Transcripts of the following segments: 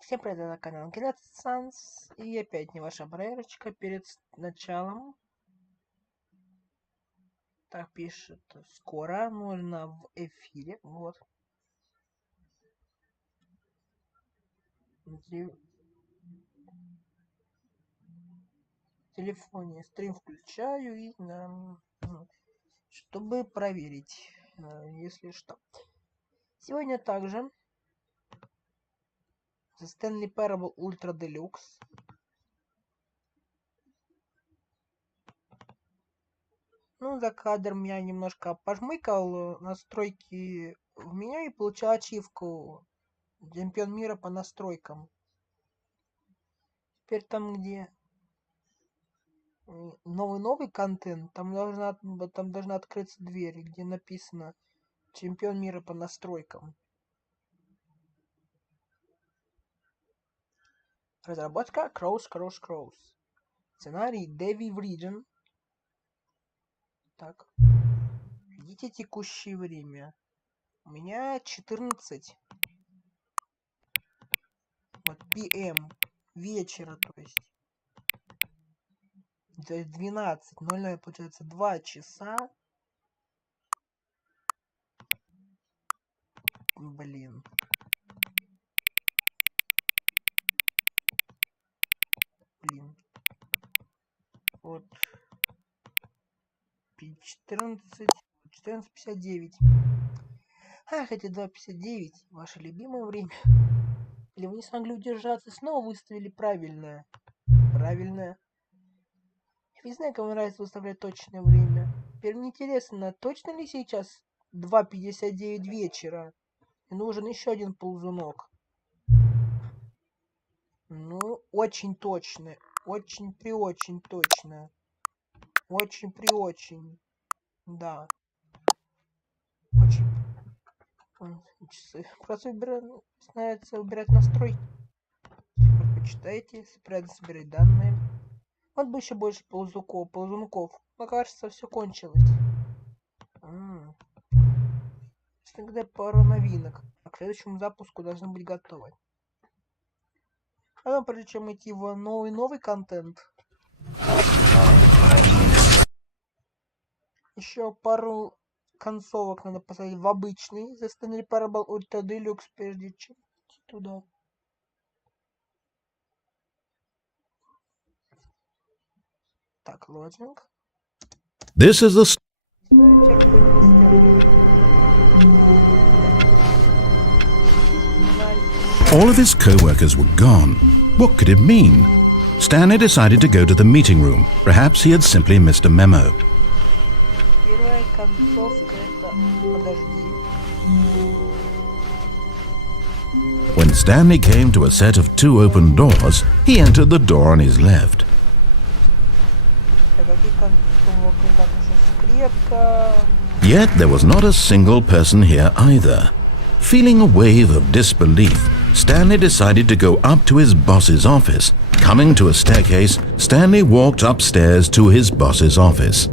Всем привет, на канал Санс. И опять не ваша проверочка перед началом. Так пишет, скоро нужно в эфире. Вот. В телефоне стрим включаю и чтобы проверить, если что. Сегодня также Стэнли Parable Ультра Делюкс. Ну, за кадром я немножко пожмыкал настройки в меню и получил ачивку чемпион мира по настройкам. Теперь там, где новый контент, там должна открыться дверь, где написано чемпион мира по настройкам. Разработка Crows. Сценарий Дэви Вриджен. Так. Видите текущее время. У меня 14. Вот PM. Вечера, то есть. То есть 12:00, получается 2 часа. Блин. Вот. 14:59. Ах, эти 2:59. Ваше любимое время. Или вы не смогли удержаться, снова выставили правильное. Правильное. Я не знаю, кому нравится выставлять точное время. Теперь мне интересно, точно ли сейчас 2:59 вечера? И нужен еще один ползунок. Ну, очень точно. Очень точно. Очень. Да. Очень. Часы. Просто начинается выбирать настройки. Почитайте, собирать данные. Вот бы еще больше ползунков. Но кажется, все кончилось. Тогда пару новинок. А к следующему запуску должны быть готовы. А прежде чем идти в новый контент, еще пару концовок надо поставить в обычный за Стэнли Parable Ультра Делюкс, прежде чем идти туда. Так, лодинг. This is the All of his co-workers were gone. What could it mean? Stanley decided to go to the meeting room. Perhaps he had simply missed a memo. When Stanley came to a set of 2 open doors, he entered the door on his left. Yet there was not a single person here either. Feeling a wave of disbelief, Stanley decided to go up to his boss's office. Coming to a staircase, Stanley walked upstairs to his boss's office.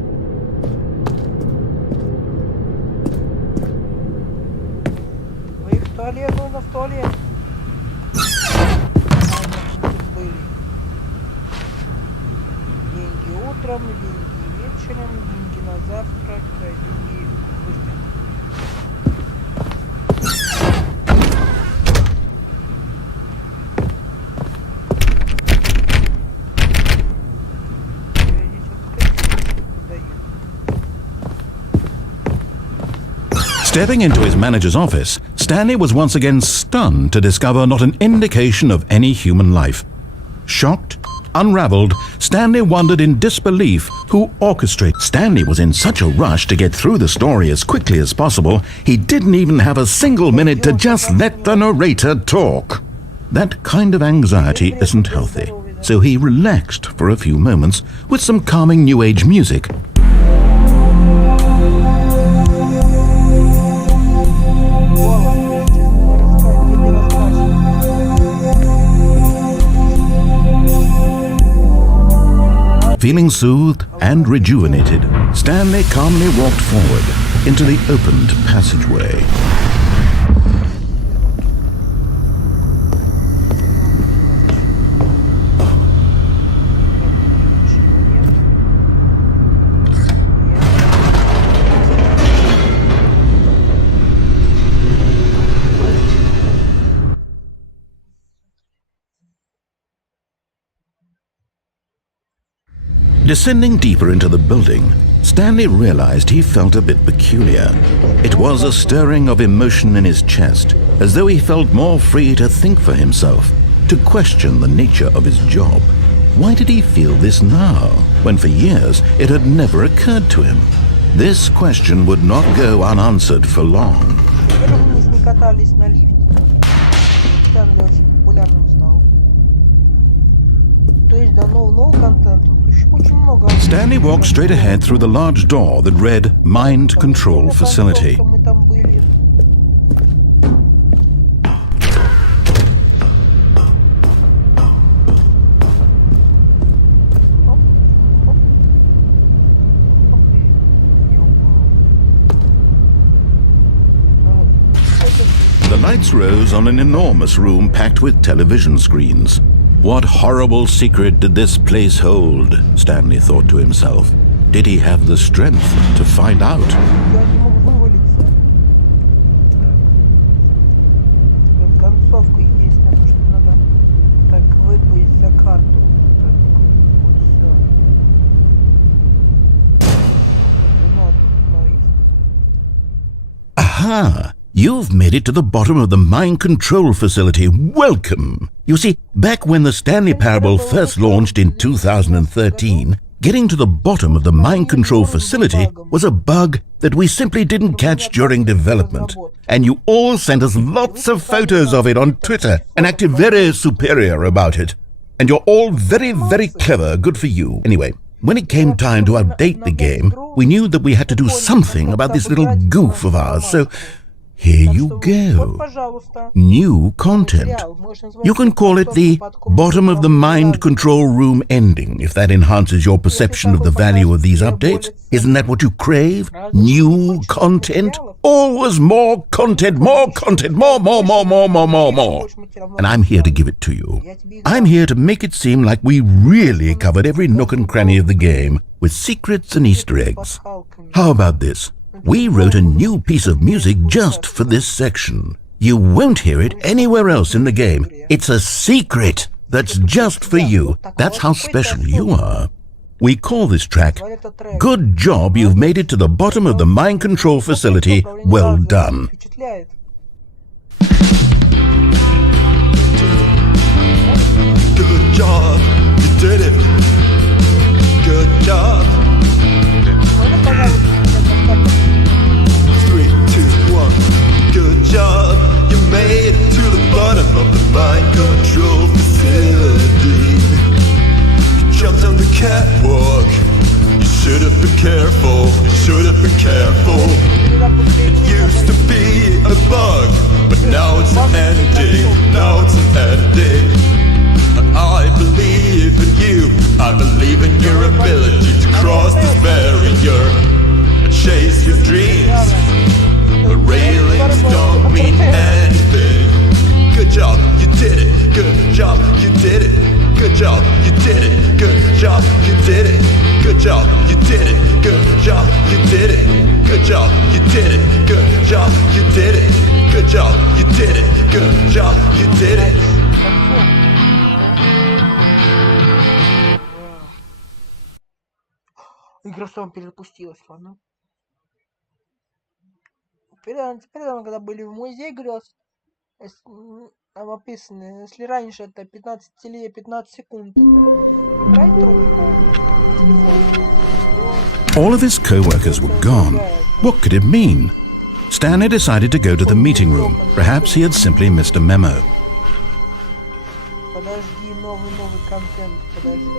Stepping into his manager's office, Stanley was once again stunned to discover not an indication of any human life. Shocked, unraveled, Stanley wondered in disbelief who orchestrated. Stanley was in such a rush to get through the story as quickly as possible, he didn't even have a single minute to just let the narrator talk. That kind of anxiety isn't healthy, so he relaxed for a few moments with some calming New Age music. Feeling soothed and rejuvenated, Stanley calmly walked forward into the opened passageway. Descending deeper into the building, Stanley realized he felt a bit peculiar. It was a stirring of emotion in his chest, as though he felt more free to think for himself, to question the nature of his job. Why did he feel this now, when for years it had never occurred to him? This question would not go unanswered for long. Stanley walked straight ahead through the large door that read Mind Control Facility. The lights rose on an enormous room packed with television screens. What horrible secret did this place hold? Stanley thought to himself. Did he have the strength to find out? Aha! You've made it to the bottom of the mind control facility. Welcome! You see, back when the Stanley Parable first launched in 2013, getting to the bottom of the mind control facility was a bug that we simply didn't catch during development. And you all sent us lots of photos of it on Twitter and acted very superior about it. And you're all very, very clever. Good for you. Anyway, when it came time to update the game, we knew that we had to do something about this little goof of ours, so here you go. New content. You can call it the bottom of the mind control room ending, if that enhances your perception of the value of these updates. Isn't that what you crave? New content? Always more content, more, more. And I'm here to give it to you. I'm here to make it seem like we really covered every nook and cranny of the game, with secrets and Easter eggs. How about this? We wrote a new piece of music just for this section. You won't hear it anywhere else in the game. It's a secret that's just for you. That's how special you are. We call this track, Good Job You've Made It to the Bottom of the Mind Control Facility. Well done. Good job, you did it. Good job. 3, 2, 1. Good job, you made it to the bottom of the mind control facility. You jumped on the catwalk. You should have been careful. You should have been careful. It used to be a bug, but now it's an ending. Now it's an ending. I believe in you. I believe in your ability to cross this barrier and chase your dreams. The railings don't mean anything. Good job, you did it. Good job, you did it. Good job, you did it. Good job, you did it. Good job, you did it. Good job, you did it. Good job, you did it. Good job, you did it. Good job, you did it. Good job, you did it. Игра сама перезапустилась, ладно. Теперь, когда были в музее грез, там описано, если раньше это 15 секунд, это брать трубку, телефон. All of his co-workers were gone. What could it mean? Stanley decided to go to the meeting room. Perhaps he had simply missed a memo. Подожди, новый контент, подожди.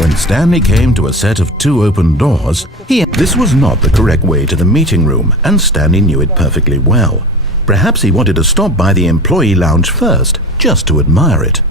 When Stanley came to a set of 2 open doors, this was not the correct way to the meeting room, and Stanley knew it perfectly well. Perhaps he wanted to stop by the employee lounge first, just to admire it.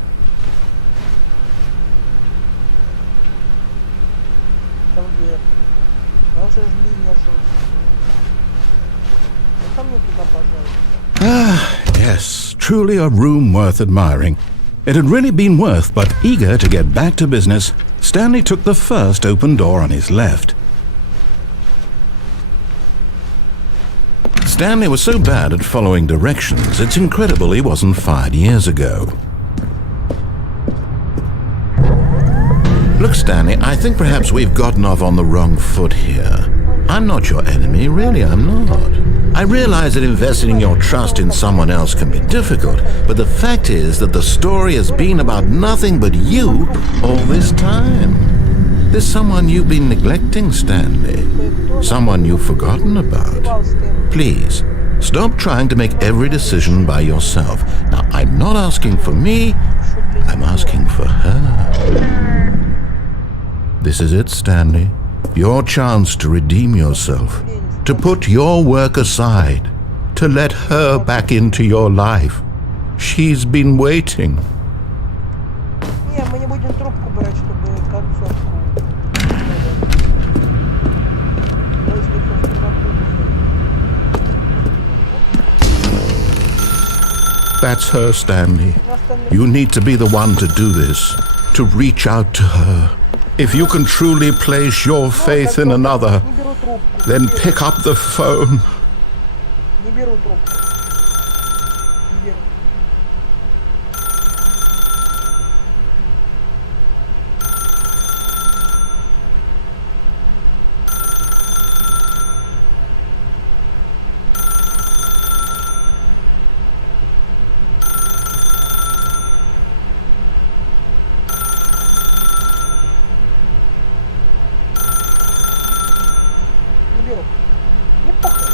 Ah, yes, truly a room worth admiring. It had really been worth, but eager to get back to business, Stanley took the first open door on his left. Stanley was so bad at following directions, it's incredible he wasn't fired years ago. Look, Stanley, I think perhaps we've gotten off on the wrong foot here. I'm not your enemy, really, I'm not. I realize that investing your trust in someone else can be difficult, but the fact is that the story has been about nothing but you all this time. There's someone you've been neglecting, Stanley. Someone you've forgotten about. Please, stop trying to make every decision by yourself. Now, I'm not asking for me, I'm asking for her. This is it, Stanley. Your chance to redeem yourself, to put your work aside, to let her back into your life. She's been waiting. Не, мы не будем трубку брать, чтобы концовку. Но если просто That's her, Stanley. You need to be the one to do this, to reach out to her. If you can truly place your faith in another, then pick up the phone. Не беру трубку. Не беру. Не беру. Не похуй.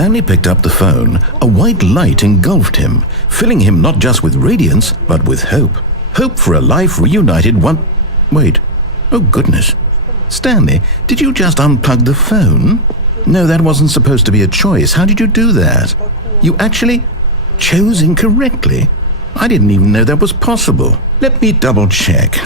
Stanley picked up the phone, a white light engulfed him, filling him not just with radiance, but with hope. Hope for a life reunited one... Wait. Oh, goodness. Stanley, did you just unplug the phone? No, that wasn't supposed to be a choice. How did you do that? You actually chose incorrectly? I didn't even know that was possible. Let me double check.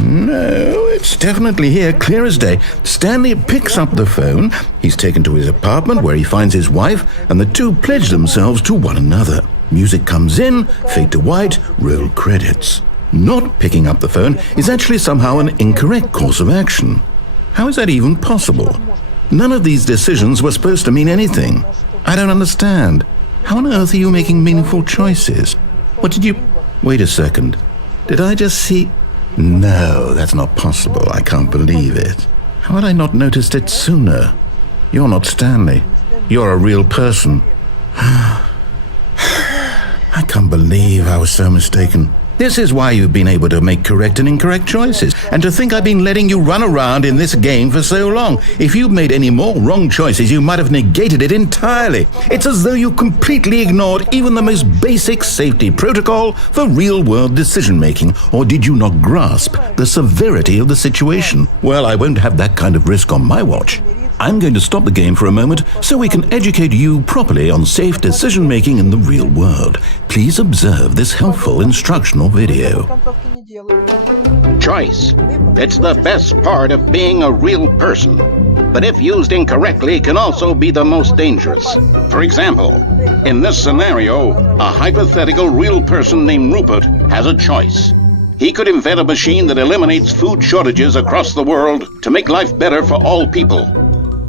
No, it's definitely here, clear as day. Stanley picks up the phone. He's taken to his apartment where he finds his wife, and the two pledge themselves to one another. Music comes in, fade to white, roll credits. Not picking up the phone is actually somehow an incorrect course of action. How is that even possible? None of these decisions were supposed to mean anything. I don't understand. How on earth are you making meaningful choices? What did you... Wait a second. Did I just see... No, that's not possible. I can't believe it. How had I not noticed it sooner? You're not Stanley. You're a real person. I can't believe I was so mistaken. This is why you've been able to make correct and incorrect choices. And to think I've been letting you run around in this game for so long. If you'd made any more wrong choices, you might have negated it entirely. It's as though you completely ignored even the most basic safety protocol for real-world decision-making. Or did you not grasp the severity of the situation? Well, I won't have that kind of risk on my watch. I'm going to stop the game for a moment so we can educate you properly on safe decision-making in the real world. Please observe this helpful instructional video. Choice. It's the best part of being a real person. But if used incorrectly, can also be the most dangerous. For example, in this scenario, a hypothetical real person named Rupert has a choice. He could invent a machine that eliminates food shortages across the world to make life better for all people.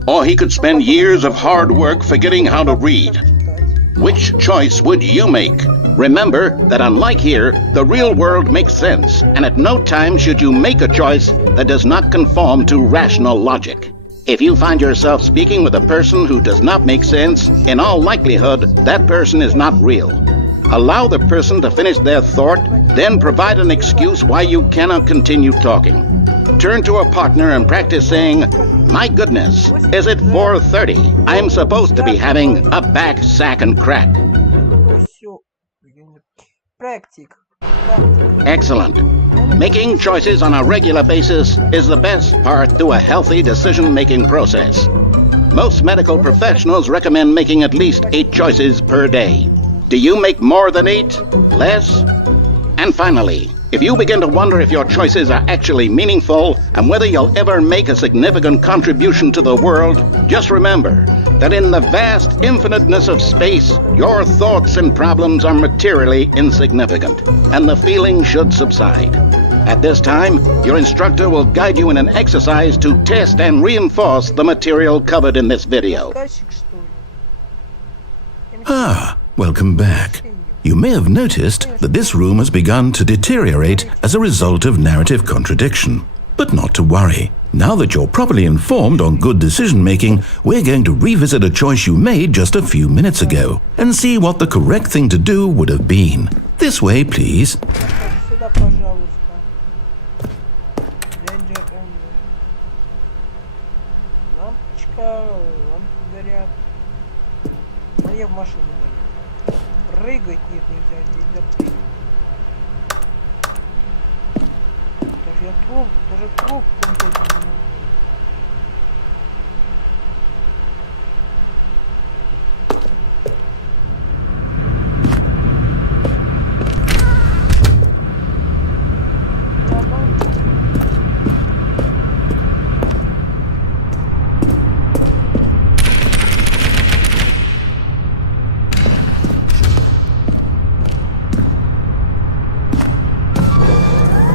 Or he could spend years of hard work forgetting how to read. Which choice would you make? Remember that unlike here, the real world makes sense, and at no time should you make a choice that does not conform to rational logic. If you find yourself speaking with a person who does not make sense, in all likelihood, that person is not real. Allow the person to finish their thought, then provide an excuse why you cannot continue talking. Turn to a partner and practice saying, "My goodness, is it 4:30? I'm supposed to be having a back, sack, and crack." Excellent. Making choices on a regular basis is the best part to a healthy decision-making process. Most medical professionals recommend making at least 8 choices per day. Do you make more than 8? Less? And finally, if you begin to wonder if your choices are actually meaningful and whether you'll ever make a significant contribution to the world, just remember that in the vast infiniteness of space, your thoughts and problems are materially insignificant, and the feeling should subside. At this time, your instructor will guide you in an exercise to test and reinforce the material covered in this video. Welcome back. You may have noticed that this room has begun to deteriorate as a result of narrative contradiction. But not to worry. Now that you're properly informed on good decision-making, we're going to revisit a choice you made just a few minutes ago and see what the correct thing to do would have been. This way, please. Прыгать нет, нельзя, нельзя прыгать. Даже трубку взять не могу.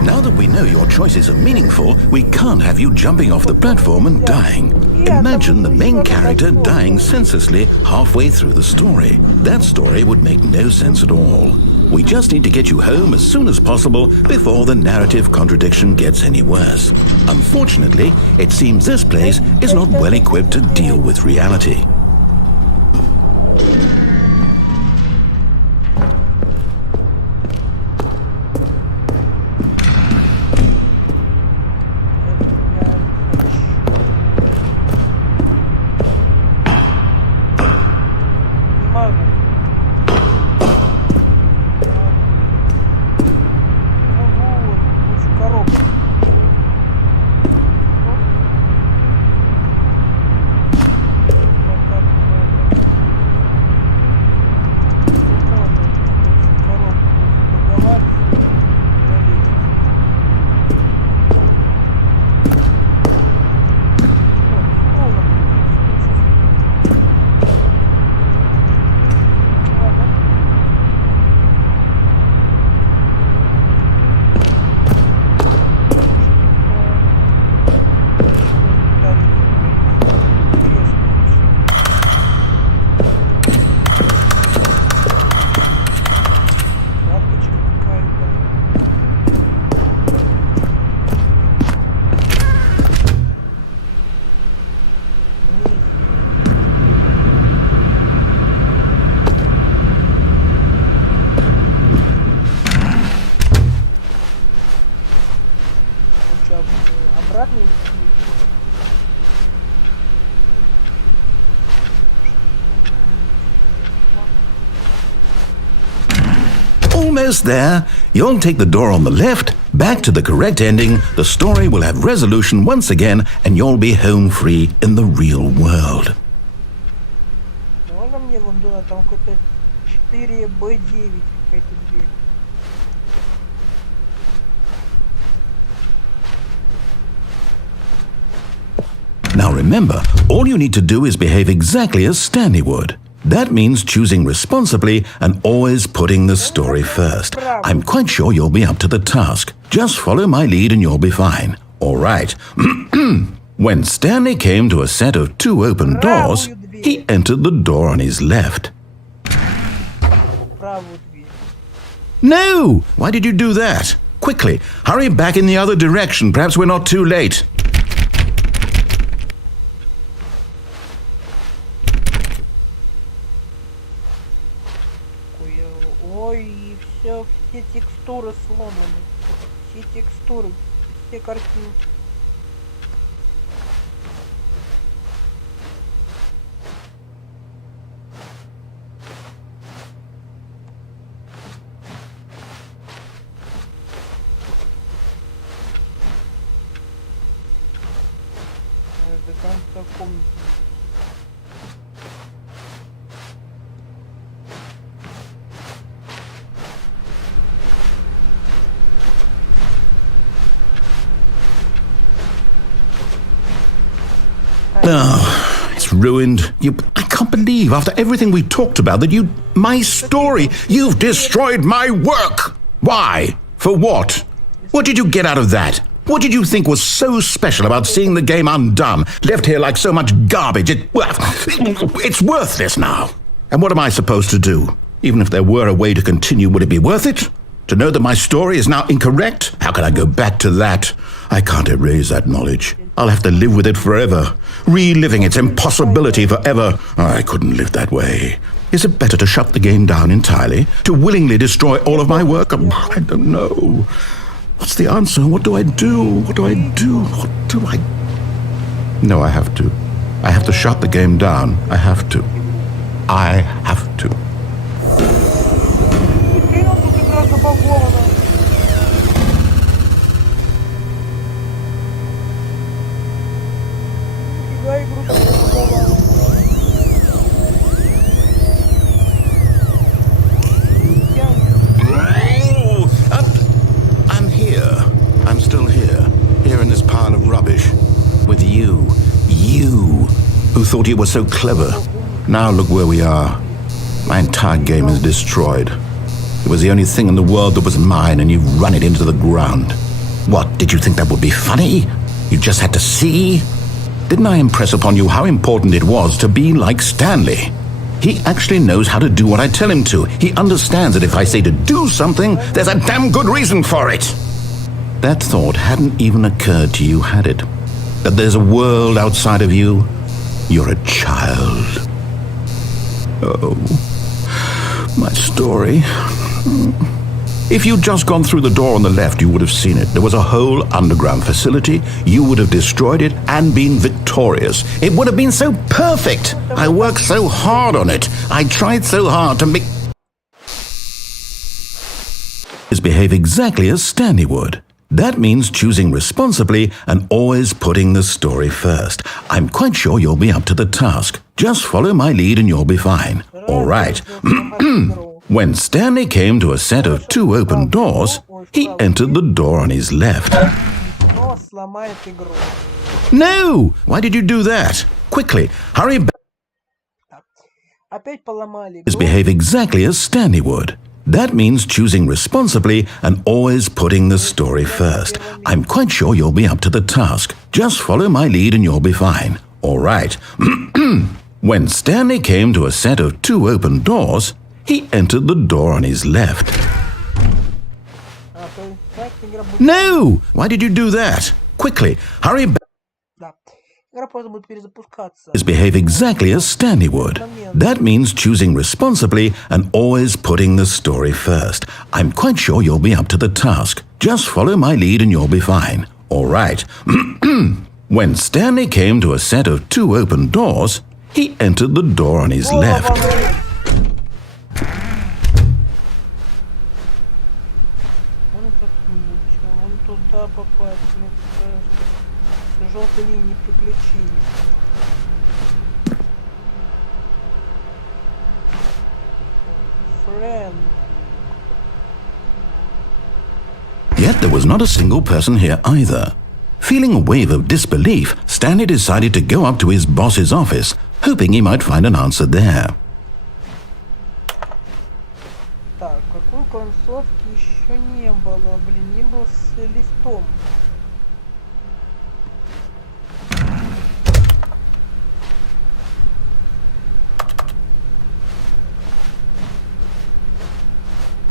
Now that we know your choices are meaningful, we can't have you jumping off the platform and dying. Imagine the main character dying senselessly halfway through the story. That story would make no sense at all. We just need to get you home as soon as possible before the narrative contradiction gets any worse. Unfortunately, it seems this place is not well equipped to deal with reality. almost there. You'll take the door on the left, back to the correct ending, the story will have resolution once again, and you'll be home free in the real world. Можно мне вон туда, там какой-то 4Б9 какая-то дверь. Now remember, all you need to do is behave exactly as Stanley would. That means choosing responsibly and always putting the story first. I'm quite sure you'll be up to the task. Just follow my lead and you'll be fine. All right. When Stanley came to a set of 2 open doors, he entered the door on his left. Правую дверь. No! Why did you do that? Quickly, hurry back in the other direction. Perhaps we're not too late. Ой, и все текстуры сломаны. Все текстуры, все картинки. До конца комнаты. Oh, it's ruined. I can't believe, after everything we talked about, that my story, you've destroyed my work. Why? For what? What did you get out of that? What did you think was so special about seeing the game undone, left here like so much garbage? It's worthless now. And what am I supposed to do? Even if there were a way to continue, would it be worth it? To know that my story is now incorrect? How can I go back to that? I can't erase that knowledge. I'll have to live with it forever, reliving its impossibility forever. I couldn't live that way. Is it better to shut the game down entirely? To willingly destroy all of my work? I don't know. What's the answer? What do I do? What do I do? What do I... No, I have to. I have to shut the game down. I have to. I have to. I'm here. I'm still here. Here in this pile of rubbish. With you. You. Who thought you were so clever. Now look where we are. My entire game is destroyed. It was the only thing in the world that was mine, and you've run it into the ground. What, did you think that would be funny? You just had to see? Didn't I impress upon you how important it was to be like Stanley? He actually knows how to do what I tell him to. He understands that if I say to do something, there's a damn good reason for it. That thought hadn't even occurred to you, had it? That there's a world outside of you? You're a child. Oh, my story. If you'd just gone through the door on the left, you would have seen it. There was a whole underground facility. You would have destroyed it and been victorious. It would have been so perfect. I worked so hard on it. I tried so hard to make... Behave exactly as Stanley would. That means choosing responsibly and always putting the story first. I'm quite sure you'll be up to the task. Just follow my lead and you'll be fine. All right. When Stanley came to a set of 2 open doors, he entered the door on his left. No! Why did you do that? Quickly, hurry back. Behave exactly as Stanley would. That means choosing responsibly and always putting the story first. I'm quite sure you'll be up to the task. Just follow my lead and you'll be fine. All right. When Stanley came to a set of 2 open doors, he entered the door on his left. No! Why did you do that? Quickly, hurry back. Behave exactly as Stanley would. That means choosing responsibly and always putting the story first. I'm quite sure you'll be up to the task. Just follow my lead and you'll be fine. All right. When Stanley came to a set of 2 open doors, he entered the door on his left. Желтой линии приключений. Friend. Yet there was not a single person here either. Feeling a wave of disbelief, Stanley decided to go up to his boss's office, hoping he might find an answer there. Так, какой концовки еще не было, блин, не был с лифтом.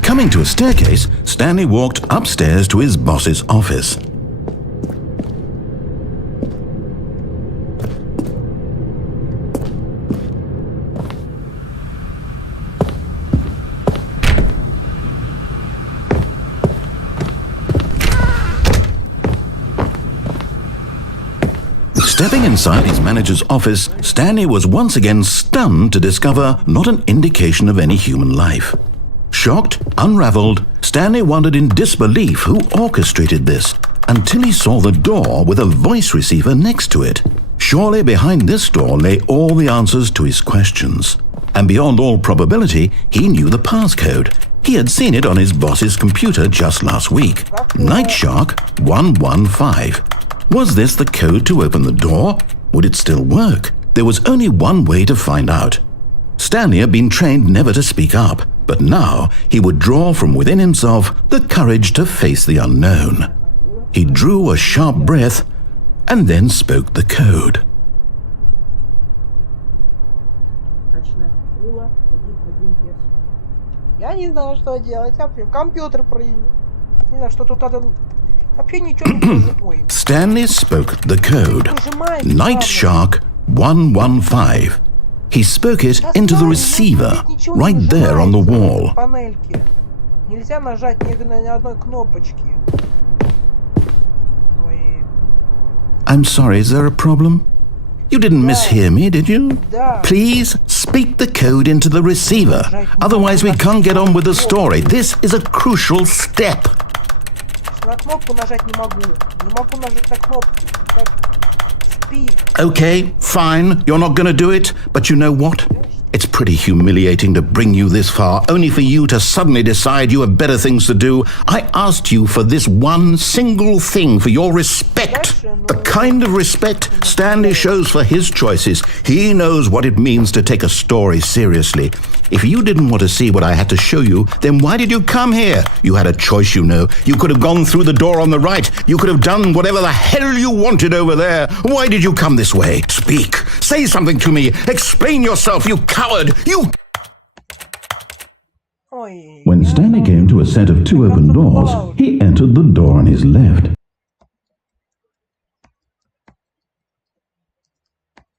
Coming to a staircase, Stanley walked upstairs to his boss's office. Stepping inside his manager's office, Stanley was once again stunned to discover not an indication of any human life. Shocked, unraveled, Stanley wondered in disbelief who orchestrated this, until he saw the door with a voice receiver next to it. Surely behind this door lay all the answers to his questions. And beyond all probability, he knew the passcode. He had seen it on his boss's computer just last week. Night Shark 115. Was this the code to open the door? Would it still work? There was only one way to find out. Stanley had been trained never to speak up, but now he would draw from within himself the courage to face the unknown. He drew a sharp breath and then spoke the code. Я не знаю, что делать. Я в компьютер проявил. Не знаю, что тут надо. Вообще ничего не нажимаю. Stanley spoke the code. Night Shark 115. He spoke it into the receiver, right there on the wall. Панельки. Нельзя нажать ни одной кнопочки. Ой. I'm sorry, is there a problem? You didn't mishear me, did you? Да. Please speak the code into the receiver. Otherwise we can't get on with the story. This is a crucial step. На кнопку нажать не могу. Не могу нажать на кнопку. Speak. Okay, fine, you're not going to do it, but you know what? It's pretty humiliating to bring you this far, only for you to suddenly decide you have better things to do. I asked you for this one single thing, for your respect. The kind of respect Stanley shows for his choices. He knows what it means to take a story seriously. If you didn't want to see what I had to show you, then why did you come here? You had a choice, you know. You could have gone through the door on the right. You could have done whatever the hell you wanted over there. Why did you come this way? Speak. Say something to me. Explain yourself, you coward. You... Ой. When Stanley came to a set of two open doors, he entered the door on his left.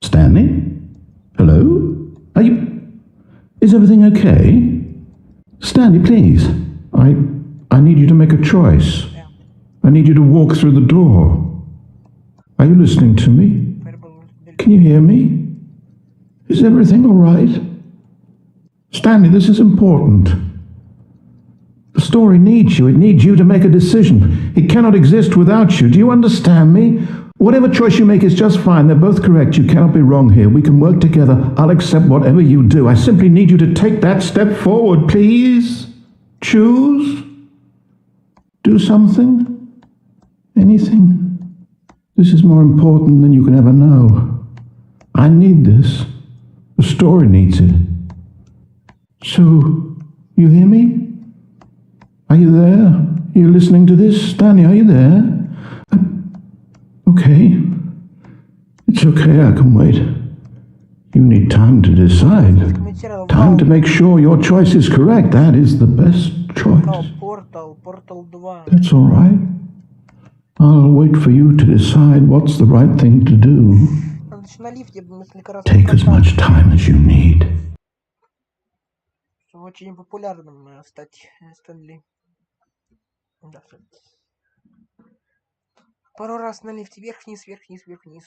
Stanley? Hello? Are you... Is everything okay? Stanley, please. I need you to make a choice. I need you to walk through the door. Are you listening to me? Can you hear me? Is everything all right? Stanley, this is important. The story needs you. It needs you to make a decision. It cannot exist without you. Do you understand me? Whatever choice you make is just fine. They're both correct. You cannot be wrong here. We can work together. I'll accept whatever you do. I simply need you to take that step forward, please. Choose. Do something. Anything. This is more important than you can ever know. I need this. The story needs it. So, you hear me? Are you there? Are you listening to this? Stanley, are you there? Okay. It's okay, I can wait. You need time to decide. Time to make sure your choice is correct. That is the best choice. Портал 2. That's all right. I'll wait for you to decide what's the right thing to do. На лифте несколько раз. Take as much time as you need. Очень популярным стать Стэнли. Да, все. Пару раз на лифте вверх-вниз, вверх-вниз, вверх-вниз.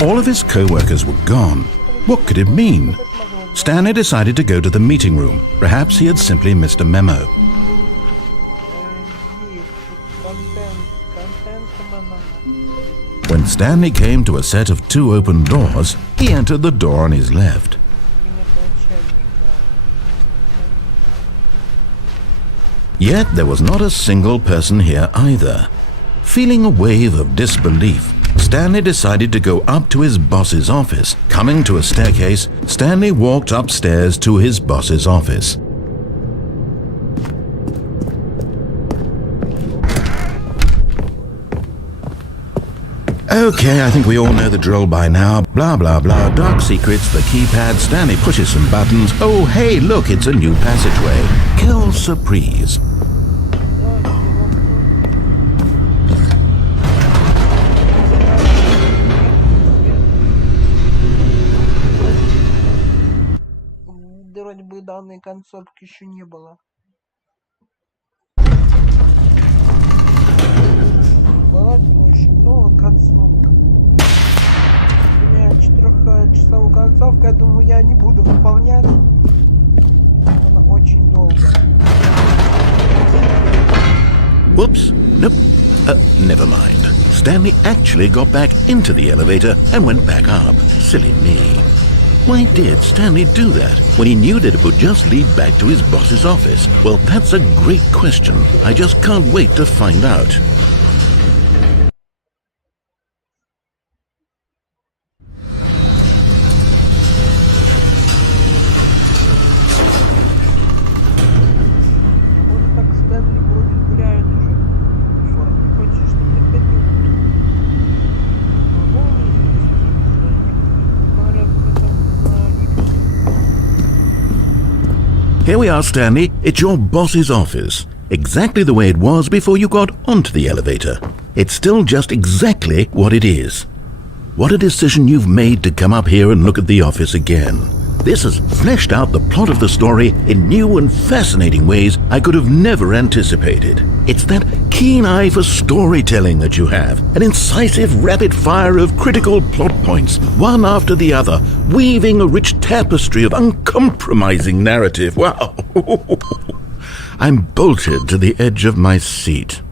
All of his co-workers were gone. What could it mean? Stanley decided to go to the meeting room. Perhaps he had simply missed a memo. When Stanley came to a set of 2 open doors, he entered the door on his left. Yet there was not a single person here either. Feeling a wave of disbelief, Stanley decided to go up to his boss's office. Coming to a staircase, Stanley walked upstairs to his boss's office. Okay, I think we all know the drill by now. Blah, blah, blah. Dark secrets, the keypad. Stanley pushes some buttons. Oh, hey, look, it's a new passageway. Quelle surprise. Вроде бы данной концовки еще не было. Было очень много концовок. У меня 4-часовую концовку, я думаю, я не буду выполнять. Она очень долгая. Whoops. Nope. Never mind. Stanley actually got back into the elevator and went back up. Silly me. Why did Stanley do that when he knew that it would just lead back to his boss's office? Well, that's a great question. I just can't wait to find out. Вот так Стэнли вроде гуляет уже. Форме почти что не 5 минут. Могу говорят, это Here we are, Stanley. It's your boss's office. Exactly the way it was before you got onto the elevator. It's still just exactly what it is. What a decision you've made to come up here and look at the office again. This has fleshed out the plot of the story in new and fascinating ways I could have never anticipated. It's that keen eye for storytelling that you have, an incisive rapid fire of critical plot points, one after the other, weaving a rich tapestry of uncompromising narrative. Wow! I'm bolted to the edge of my seat.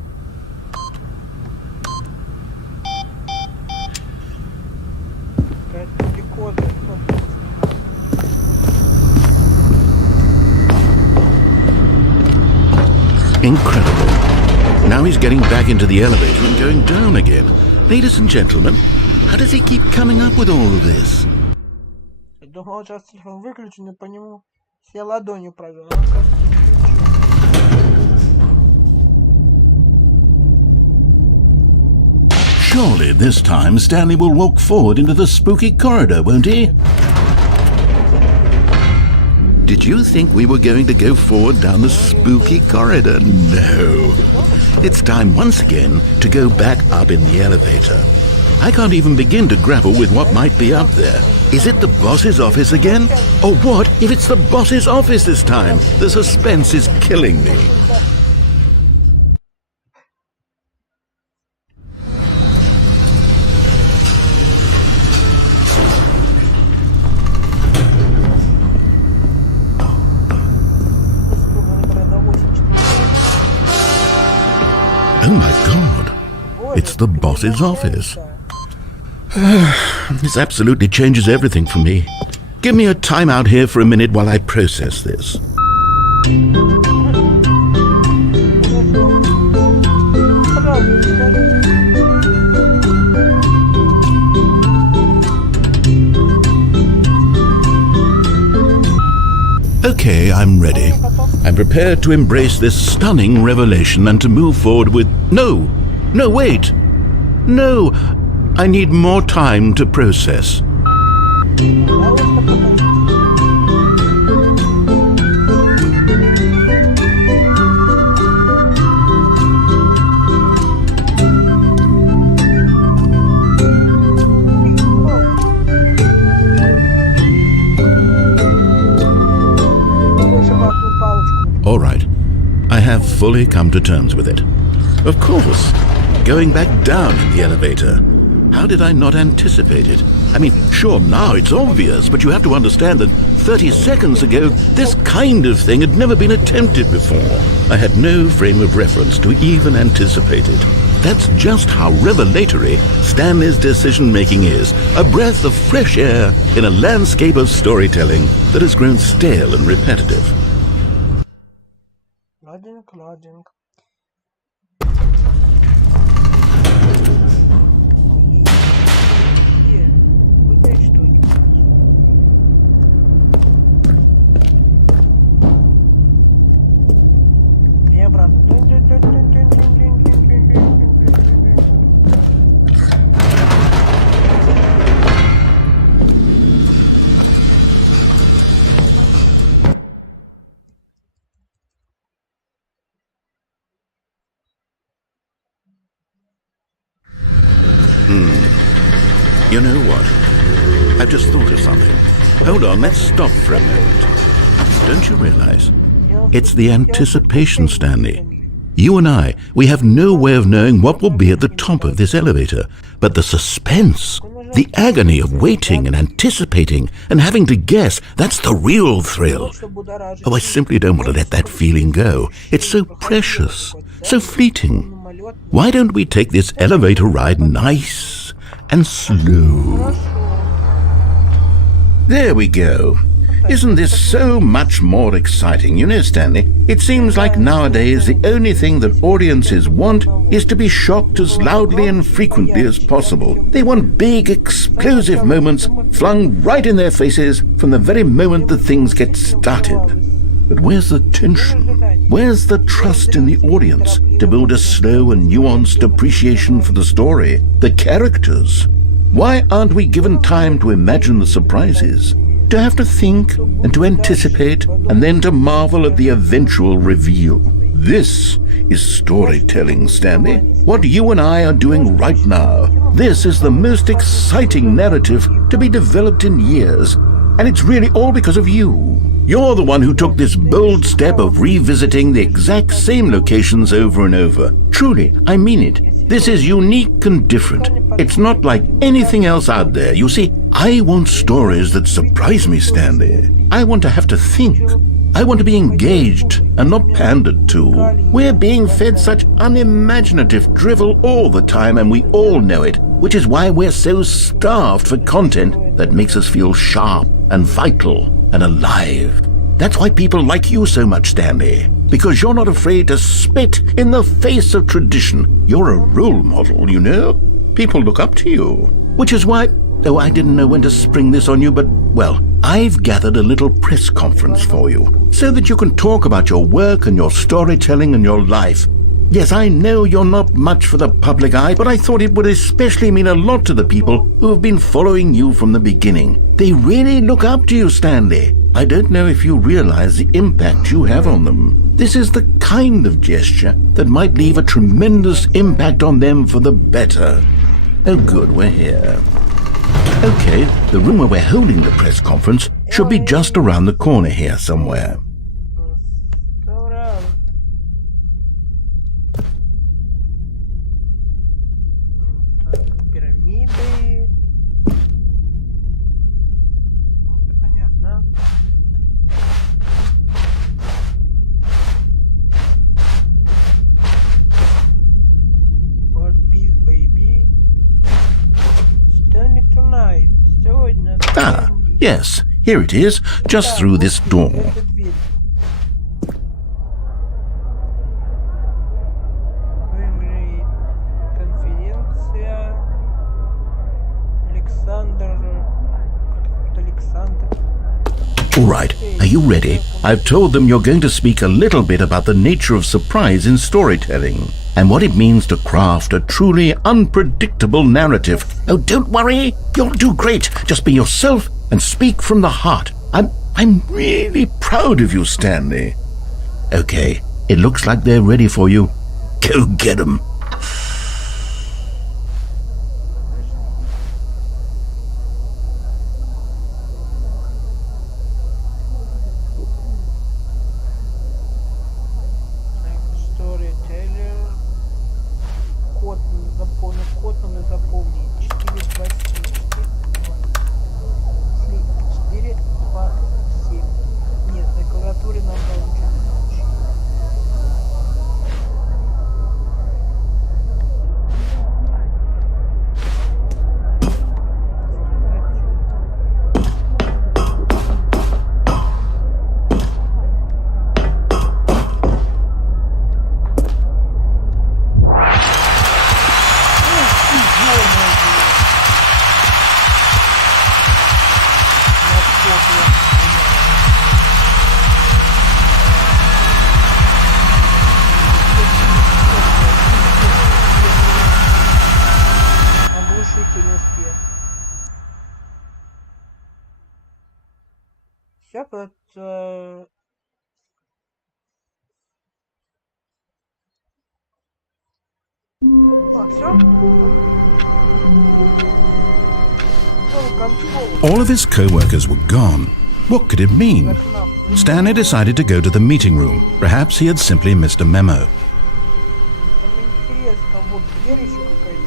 Incredible. Now he's getting back into the elevator and going down again. Ladies and gentlemen, how does he keep coming up with all of this? Я думал, сейчас телефон выключен, и по нему все ладонью провел. А оказывается, включен. Surely this time Stanley will walk forward into the spooky corridor, won't he? Did you think we were going to go forward down the spooky corridor? No. It's time once again to go back up in the elevator. I can't even begin to grapple with what might be up there. Is it the boss's office again? Or what if it's the boss's office this time? The suspense is killing me. Oh my God, it's the boss's office. This absolutely changes everything for me. Give me a time out here for a minute while I process this. Okay, I'm ready. I'm prepared to embrace this stunning revelation and to move forward with... No! No, wait! No! I need more time to process. All right. I have fully come to terms with it. Of course, going back down in the elevator. How did I not anticipate it? I mean, sure, now it's obvious, but you have to understand that 30 seconds ago, this kind of thing had never been attempted before. I had no frame of reference to even anticipate it. That's just how revelatory Stanley's decision-making is, a breath of fresh air in a landscape of storytelling that has grown stale and repetitive. Loading. Выдай что-нибудь. И обратно. You know what? I've just thought of something. Hold on, let's stop for a moment. Don't you realize? It's the anticipation, Stanley. You and I, we have no way of knowing what will be at the top of this elevator. But the suspense, the agony of waiting and anticipating and having to guess, that's the real thrill. Oh, I simply don't want to let that feeling go. It's so precious, so fleeting. Why don't we take this elevator ride nice and slow? There we go. Isn't this so much more exciting? You know, Stanley, it seems like nowadays the only thing that audiences want is to be shocked as loudly and frequently as possible. They want big, explosive moments flung right in their faces from the very moment that things get started. But where's the tension? Where's the trust in the audience to build a slow and nuanced appreciation for the story, the characters? Why aren't we given time to imagine the surprises? To have to think and to anticipate and then to marvel at the eventual reveal. This is storytelling, Stanley. What you and I are doing right now. This is the most exciting narrative to be developed in years. And it's really all because of you. You're the one who took this bold step of revisiting the exact same locations over and over. Truly, I mean it. This is unique and different. It's not like anything else out there. You see, I want stories that surprise me, Stanley. I want to have to think. I want to be engaged and not pandered to. We're being fed such unimaginative drivel all the time, and we all know it, which is why we're so starved for content that makes us feel sharp and vital and alive. That's why people like you so much, Stanley. Because you're not afraid to spit in the face of tradition. You're a role model, you know? People look up to you. Which is why, oh, I didn't know when to spring this on you, but, well, I've gathered a little press conference for you, so that you can talk about your work and your storytelling and your life. Yes, I know you're not much for the public eye, but I thought it would especially mean a lot to the people who have been following you from the beginning. They really look up to you, Stanley. I don't know if you realize the impact you have on them. This is the kind of gesture that might leave a tremendous impact on them for the better. Oh good, we're here. Okay, the room where we're holding the press conference should be just around the corner here somewhere. Пирамиды. Понятно. What peace, baby? Стэнли tonight. Сегодня. Ah, yes, here it is, just through this door. Выиграет конференция. Александр. All right, are you ready? I've told them you're going to speak a little bit about the nature of surprise in storytelling and what it means to craft a truly unpredictable narrative. Oh, don't worry, you'll do great. Just be yourself and speak from the heart. I'm really proud of you, Stanley. Okay, it looks like they're ready for you. Go get 'em. Storyteller. Код запомнить. Код надо запомнить. Сейчас это... Все? All of his co-workers were gone. What could it mean? Stanley decided to go to the meeting room. Perhaps he had simply missed a memo. Там интересно, вот дверь еще какая-то.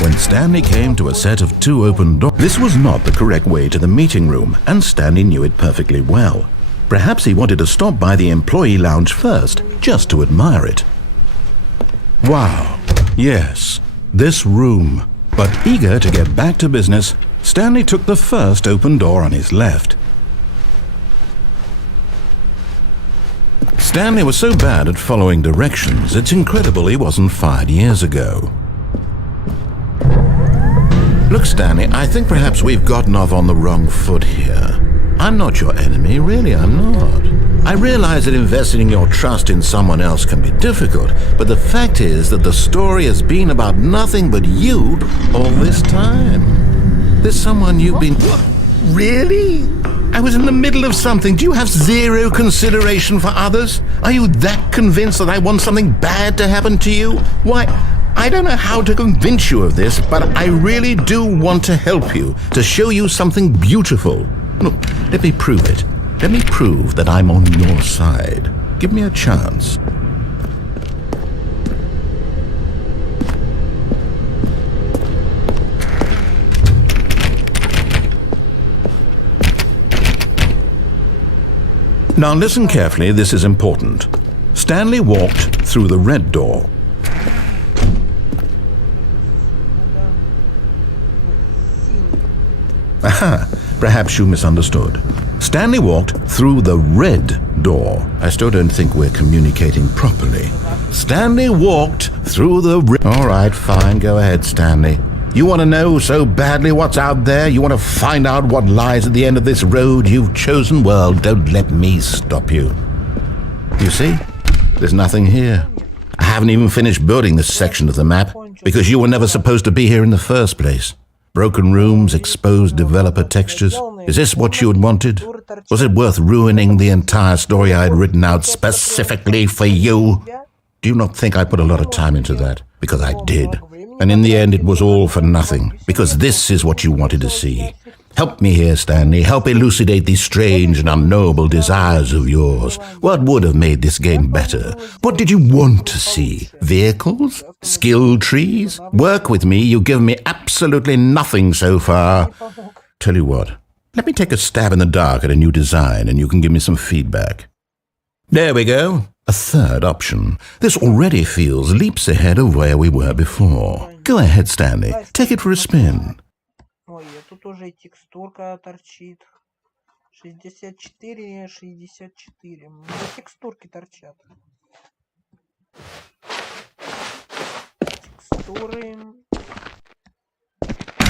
When Stanley came to a set of 2 open doors, this was not the correct way to the meeting room, and Stanley knew it perfectly well. Perhaps he wanted to stop by the employee lounge first, just to admire it. Wow, yes, this room. But eager to get back to business, Stanley took the first open door on his left. Stanley was so bad at following directions, it's incredible he wasn't fired years ago. Look, Stanley, I think perhaps we've gotten off on the wrong foot here. I'm not your enemy, really, I'm not. I realize that investing your trust in someone else can be difficult, but the fact is that the story has been about nothing but you all this time. There's someone you've been... Really? I was in the middle of something. Do you have zero consideration for others? Are you that convinced that I want something bad to happen to you? Why, I don't know how to convince you of this, but I really do want to help you, to show you something beautiful. Look, let me prove it. Let me prove that I'm on your side. Give me a chance. Now listen carefully, this is important. Stanley walked through the red door. Aha, perhaps you misunderstood. Stanley walked through the red door. I still don't think we're communicating properly. Stanley walked through the All right, fine, go ahead, Stanley. You want to know so badly what's out there? You want to find out what lies at the end of this road you've chosen? Well, don't let me stop you. You see? There's nothing here. I haven't even finished building this section of the map because you were never supposed to be here in the first place. Broken rooms, exposed developer textures. Is this what you had wanted? Was it worth ruining the entire story I had written out specifically for you? Do you not think I put a lot of time into that? Because I did. And in the end, it was all for nothing. Because this is what you wanted to see. Help me here, Stanley. Help elucidate these strange and unknowable desires of yours. What would have made this game better? What did you want to see? Vehicles? Skill trees? Work with me. You've given me absolutely nothing so far. Tell you what. Let me take a stab in the dark at a new design and you can give me some feedback. There we go. A third option. This already feels leaps ahead of where we were before. Go ahead, Stanley. Take it for a spin. Ой, тут уже и текстурка торчит. 64, 64. Текстурки торчат. Текстуры.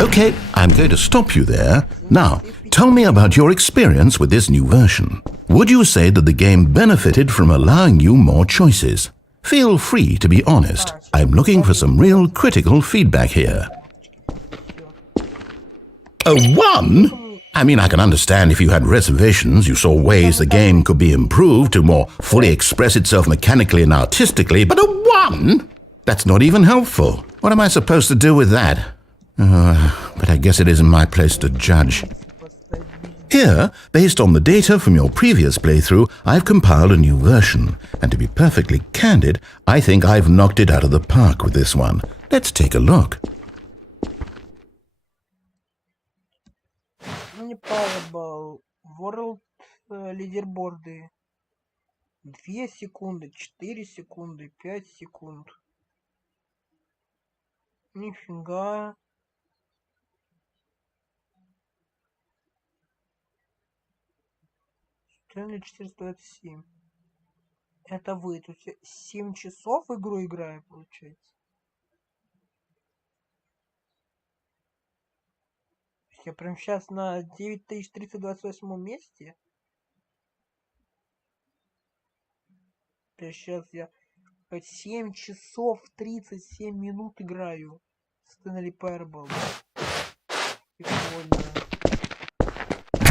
Okay, I'm going to stop you there. Now, tell me about your experience with this new version. Would you say that the game benefited from allowing you more choices? Feel free to be honest. I'm looking for some real critical feedback here. A 1? I mean, I can understand if you had reservations, you saw ways the game could be improved to more fully express itself mechanically and artistically, but a 1? That's not even helpful. What am I supposed to do with that? But I guess it isn't my place to judge. Here, based on the data from your previous playthrough, I've compiled a new version. And to be perfectly candid, I think I've knocked it out of the park with this one. Let's take a look. Мне Powerball World лидерборды. 2 секунды, 4 секунды, 5 секунд. Нифига. Стэнли 427. Это вы тут 7 часов игру играю, получается. Я прям сейчас на 9328 месте. Сейчас я 7 часов 37 минут играю. Стэнли Парабл. Прикольно.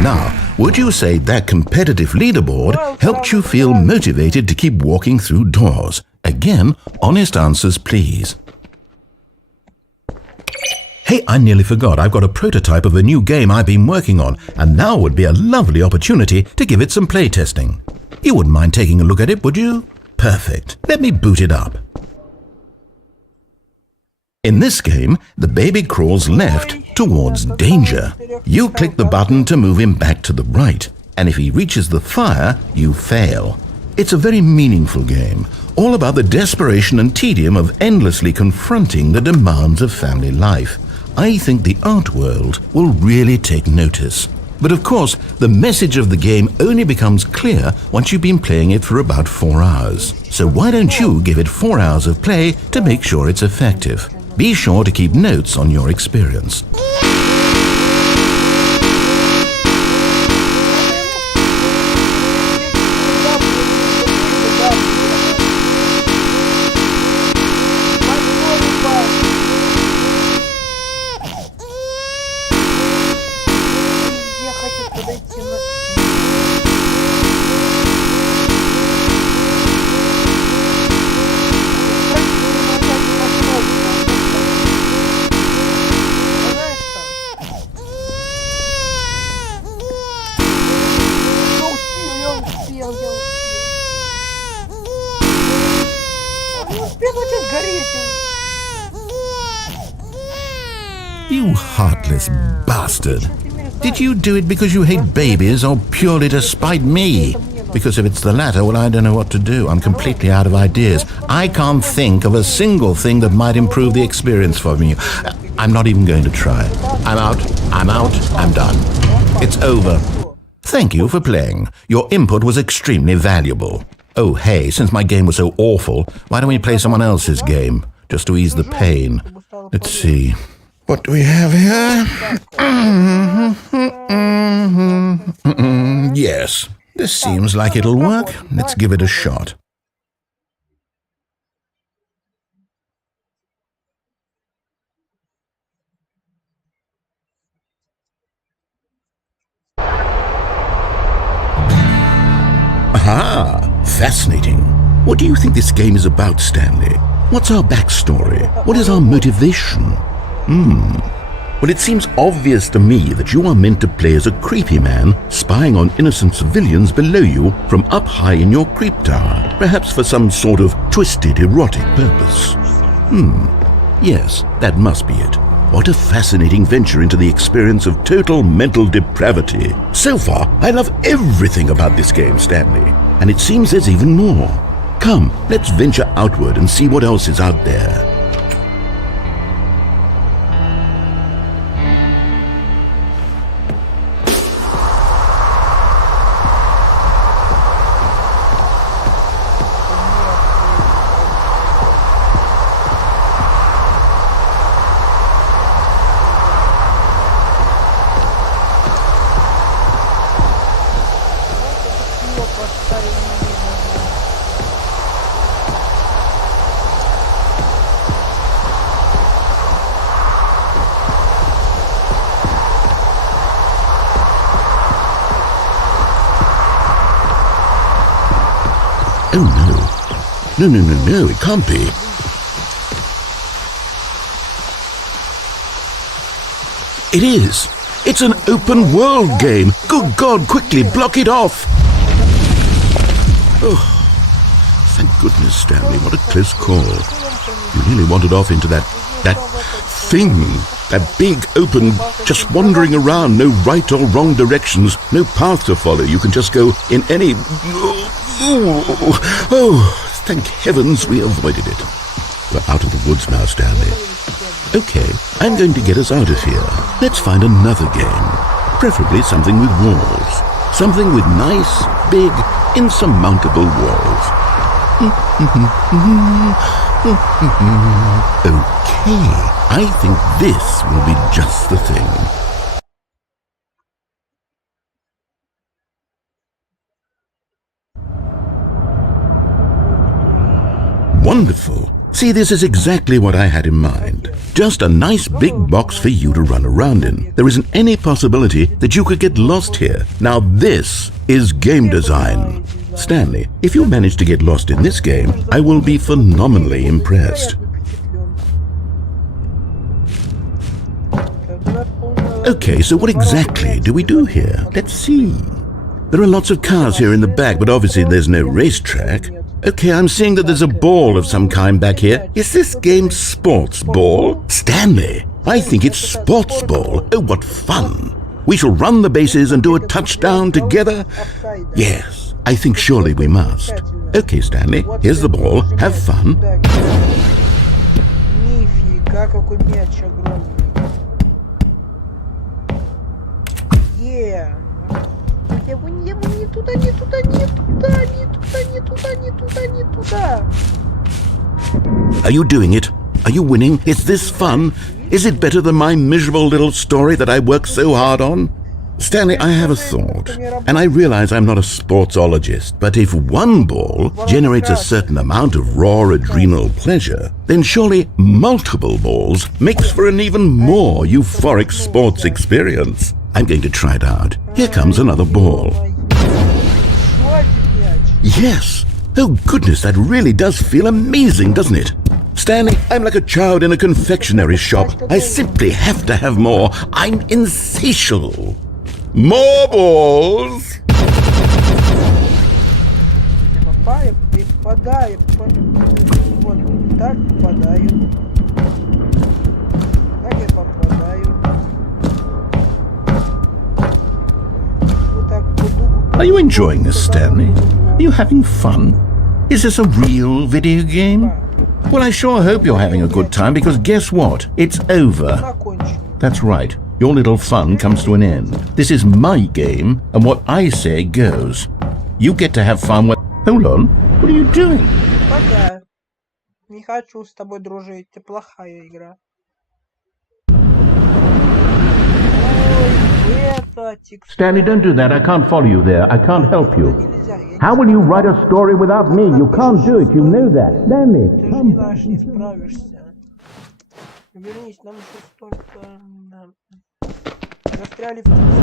Now, would you say that competitive leaderboard helped you feel motivated to keep walking through doors? Again, honest answers, please. Hey, I nearly forgot. I've got a prototype of a new game I've been working on, and now would be a lovely opportunity to give it some playtesting. You wouldn't mind taking a look at it, would you? Perfect. Let me boot it up. In this game, the baby crawls left towards danger. You click the button to move him back to the right, and if he reaches the fire, you fail. It's a very meaningful game, all about the desperation and tedium of endlessly confronting the demands of family life. I think the art world will really take notice. But of course, the message of the game only becomes clear once you've been playing it for about 4 hours. So why don't you give it 4 hours of play to make sure it's effective? Be sure to keep notes on your experience. You heartless bastard. Did you do it because you hate babies or purely to spite me? Because if it's the latter, well, I don't know what to do. I'm completely out of ideas. I can't think of a single thing that might improve the experience for me. I'm not even going to try. I'm out, I'm done. It's over. Thank you for playing. Your input was extremely valuable. Oh, hey, since my game was so awful, why don't we play someone else's game? Just to ease the pain. Let's see. What do we have here? Yes, this seems like it'll work. Let's give it a shot. Aha! Fascinating. What do you think this game is about, Stanley? What's our backstory? What is our motivation? Well, it seems obvious to me that you are meant to play as a creepy man spying on innocent civilians below you from up high in your creep tower, perhaps for some sort of twisted erotic purpose. Yes, that must be it. What a fascinating venture into the experience of total mental depravity. So far, I love everything about this game, Stanley, and it seems there's even more. Come, let's venture outward and see what else is out there. Oh no. No, it can't be. It is. It's an open world game. Good God, quickly block it off. Oh, thank goodness, Stanley. What a close call. You nearly wandered off into that thing. That big, open, just wandering around, no right or wrong directions, no path to follow. You can just go in any... Oh, thank heavens we avoided it. We're out of the woods now, Stanley. Okay, I'm going to get us out of here. Let's find another game. Preferably something with walls. Something with nice, big, insurmountable walls. Okay, I think this will be just the thing. Wonderful. See, this is exactly what I had in mind. Just a nice big box for you to run around in. There isn't any possibility that you could get lost here. Now this is game design. Stanley, if you manage to get lost in this game, I will be phenomenally impressed. Okay, so what exactly do we do here? Let's see. There are lots of cars here in the back, but obviously there's no racetrack. Okay, I'm seeing that there's a ball of some kind back here. Is this game sports ball? Stanley, I think it's sports ball. Oh, what fun. We shall run the bases and do a touchdown together. Yes, I think surely we must. Okay, Stanley, here's the ball. Have fun. Нифига, какой мяч огромный. Yeah. Не туда, не туда, не туда, не туда, не туда, не туда, не туда. Are you doing it? Are you winning? Is this fun? Is it better than my miserable little story that I worked so hard on? Stanley, I have a thought, and I realize I'm not a sportsologist, but if one ball generates a certain amount of raw adrenal pleasure, then surely multiple balls makes for an even more euphoric sports experience. I'm going to try it out. Here comes another ball. Yes! Oh goodness, that really does feel amazing, doesn't it? Stanley, I'm like a child in a confectionery shop. I simply have to have more. I'm insatiable. More balls! Попадаю. Вот так попадаю. Так я попадаю. Вот так по дугу. Are you enjoying this, Stanley? Are you having fun? Is this a real video game? Well, I sure hope you're having a good time, because guess what? It's over. Закончу. That's right. Your little fun comes to an end. This is my game, and what I say goes. You get to have fun with... Hold on. What are you doing? Пока. Не хочу с тобой дружить. Ты плохая игра. Ой, это текстура. Stanley, don't do that. I can't follow you there. I can't help you. Нельзя. Я How will you write a story without me? You can't do it. You know that. Stanley, Ты же come. не знаешь, не справишься. Вернись, нам еще столько... Застряли в тексте.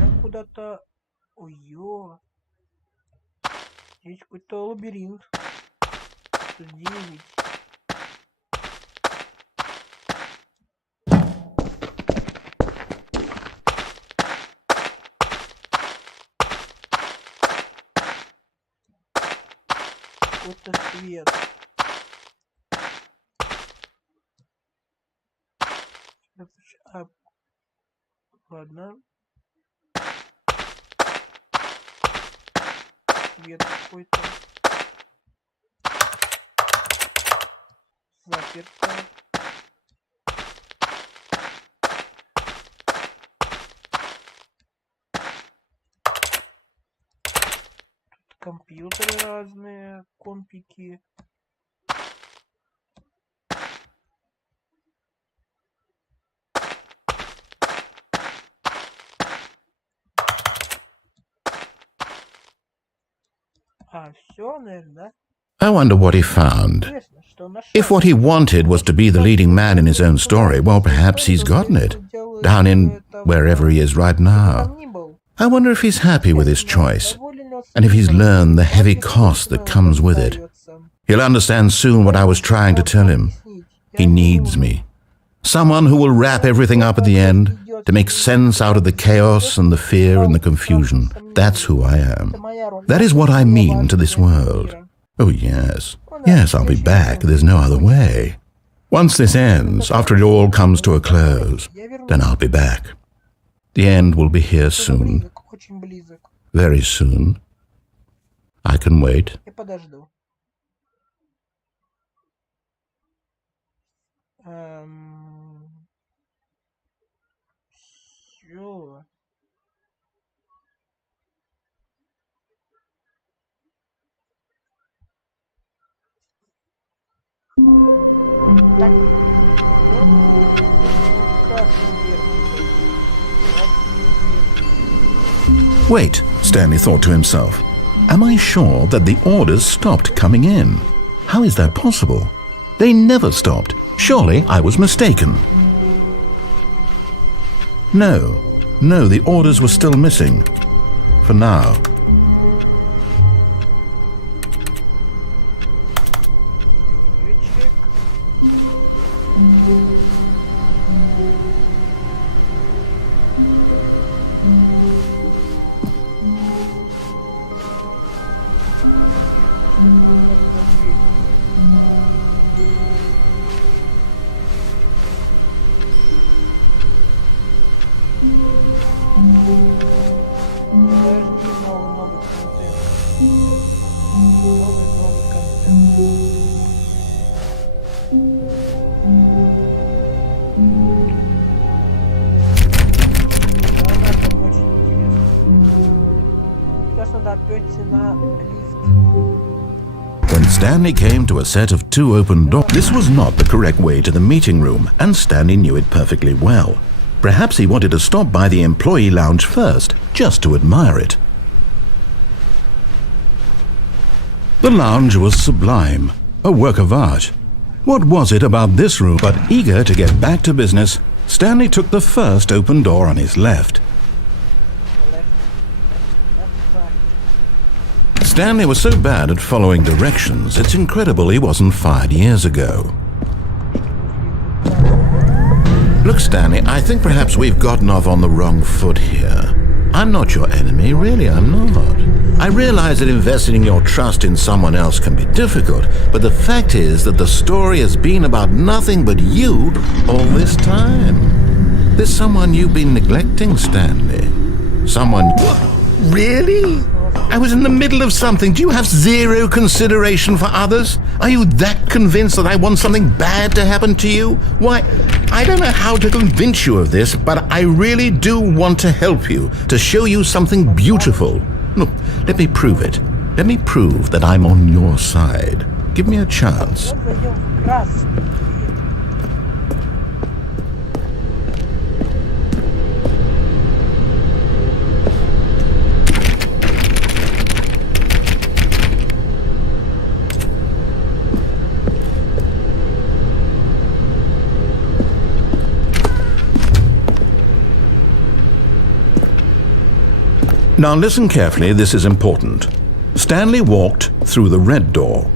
Я куда-то... Ой-ё. Здесь какой-то лабиринт. Тут 9. Какой-то свет. А, ладно. Свет какой-то. Заперто. Тут компьютеры разные, компики. А, все, наверное, I wonder what he found. да? Интересно, что нашел. If what he wanted was to be the leading man in his own story, well, perhaps he's gotten it. Down in wherever he is right now. Там ни был. I wonder if he's happy with his choice, and if he's learned the heavy cost that comes with it. He'll understand soon what I was trying to tell him. He needs me. Someone who will wrap everything up at the end, to make sense out of the chaos and the fear and the confusion. That's who I am. That is what I mean to this world. Oh, yes. Yes, I'll be back. There's no other way. Once this ends, after it all comes to a close, then I'll be back. The end will be here soon. Очень близок. Very soon. I can wait. Я подожду. Всё. Так. Wait, Stanley thought to himself. Am I sure that the orders stopped coming in? How is that possible? They never stopped. Surely I was mistaken. No, the orders were still missing. For now. When Stanley came to a set of 2 open doors, this was not the correct way to the meeting room, and Stanley knew it perfectly well. Perhaps he wanted to stop by the employee lounge first, just to admire it. The lounge was sublime, a work of art. What was it about this room? But eager to get back to business, Stanley took the first open door on his left. Stanley was so bad at following directions, it's incredible he wasn't fired years ago. Look, Stanley, I think perhaps we've gotten off on the wrong foot here. I'm not your enemy, really, I'm not. I realize that investing your trust in someone else can be difficult, but the fact is that the story has been about nothing but you all this time. There's someone you've been neglecting, Stanley. Someone... Really? I was in the middle of something. Do you have zero consideration for others? Are you that convinced that I want something bad to happen to you? Why, I don't know how to convince you of this, but I really do want to help you, to show you something beautiful. Look, let me prove it. Let me prove that I'm on your side. Give me a chance. Now listen carefully, this is important. Stanley walked through the red door.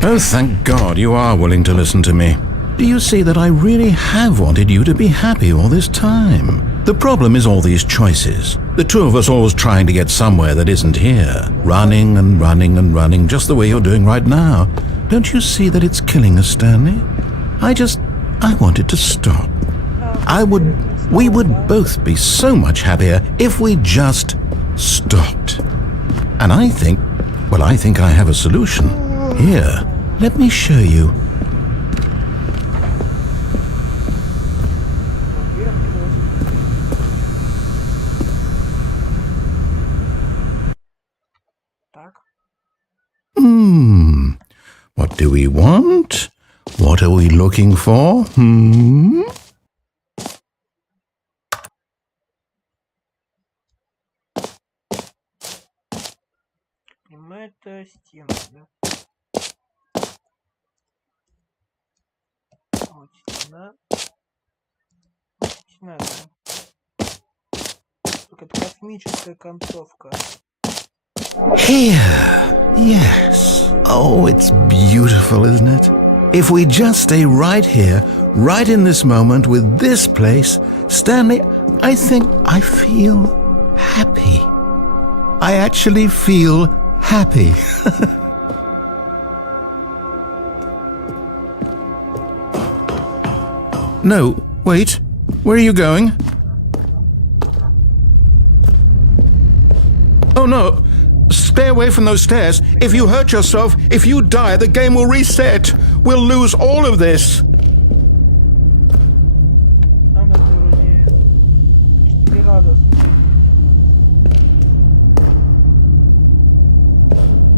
Oh, thank God you are willing to listen to me. Do you see that I really have wanted you to be happy all this time? The problem is all these choices. The two of us always trying to get somewhere that isn't here. Running and running and running, just the way you're doing right now. Don't you see that it's killing us, Stanley? I wanted to stop. We would both be so much happier if we just stopped. And I think I have a solution. Here, let me show you. What do we want? What are we looking for? Это стена, да? Вот стена. Стена, да? Только это космическая концовка. Here, yes. Oh, it's beautiful, isn't it? If we just stay right here, right in this moment with this place, Stanley, I think I feel happy. I actually feel happy. No, wait. Where are you going? Oh no! Stay away from those stairs. If you hurt yourself, if you die, the game will reset. We'll lose all of this.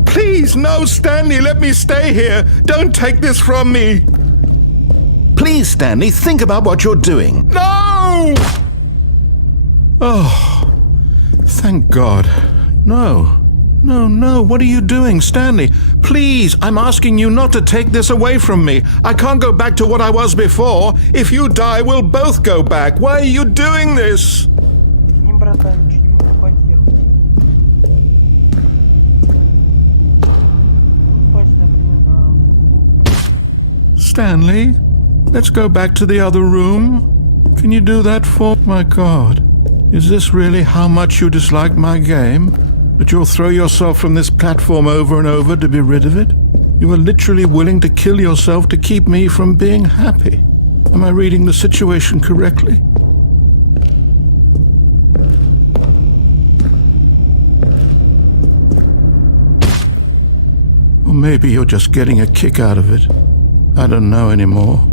Please, no, Stanley, let me stay here. Don't take this from me. Please, Stanley, think about what you're doing. No! Oh, thank God. No, what are you doing, Stanley? Please, I'm asking you not to take this away from me. I can't go back to what I was before. If you die, we'll both go back. Why are you doing this? Stanley, let's go back to the other room. Can you do that for... My God, is this really how much you dislike my game? That you'll throw yourself from this platform over and over to be rid of it? You are literally willing to kill yourself to keep me from being happy. Am I reading the situation correctly? Or maybe you're just getting a kick out of it. I don't know anymore.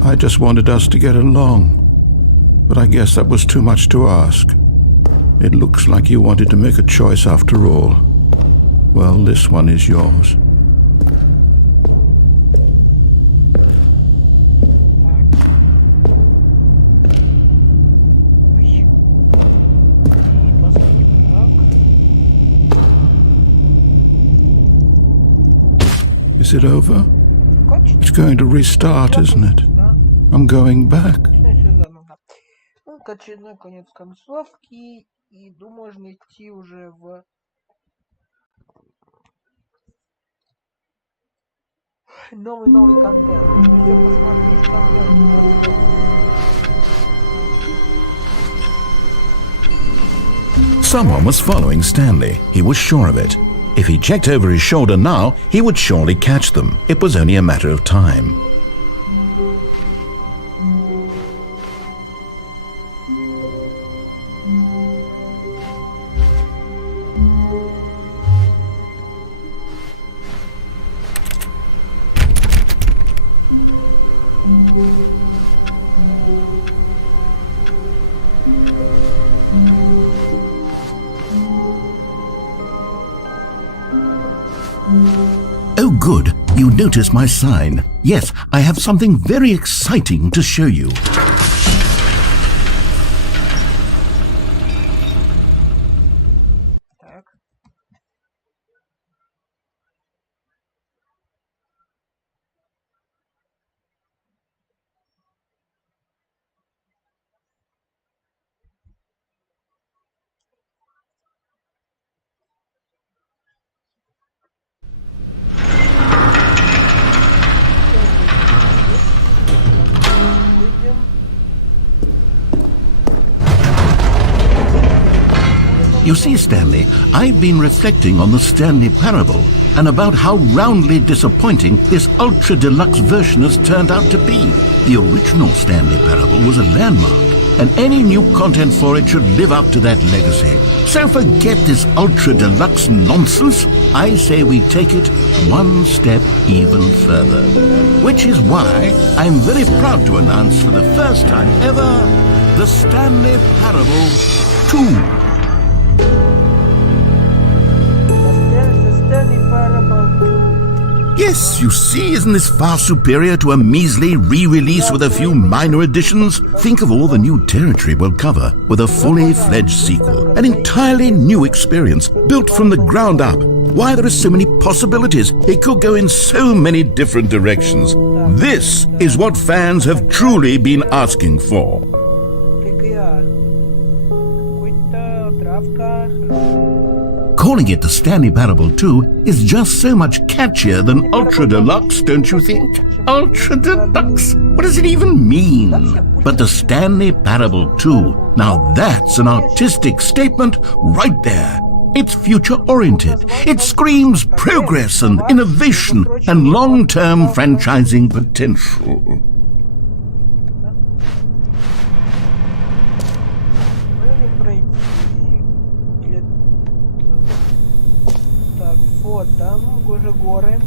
I just wanted us to get along. But I guess that was too much to ask. It looks like you wanted to make a choice after all. Well, this one is yours. Is it over? It's going to restart, isn't it? I'm going back. Вот очередной конец концовки, и думаю, можно идти уже в новый контент. Все посмотреть контент. Someone was following Stanley. He was sure of it. If he checked over his shoulder now, he would surely catch them. It was only a matter of time. Oh, good. You noticed my sign. Yes, I have something very exciting to show you. You see, Stanley, I've been reflecting on the Stanley Parable and about how roundly disappointing this ultra-deluxe version has turned out to be. The original Stanley Parable was a landmark, and any new content for it should live up to that legacy. So forget this ultra-deluxe nonsense. I say we take it one step even further. Which is why I'm very proud to announce for the first time ever, the Stanley Parable 2. Yes, you see, isn't this far superior to a measly re-release with a few minor additions? Think of all the new territory we'll cover with a fully fledged sequel. An entirely new experience, built from the ground up. Why, there are so many possibilities. It could go in so many different directions. This is what fans have truly been asking for. Calling it the Stanley Parable 2 is just so much catchier than Ultra Deluxe, don't you think? Ultra Deluxe? What does it even mean? But the Stanley Parable 2, now that's an artistic statement right there. It's future-oriented. It screams progress and innovation and long-term franchising potential. Так, вот там уже горы.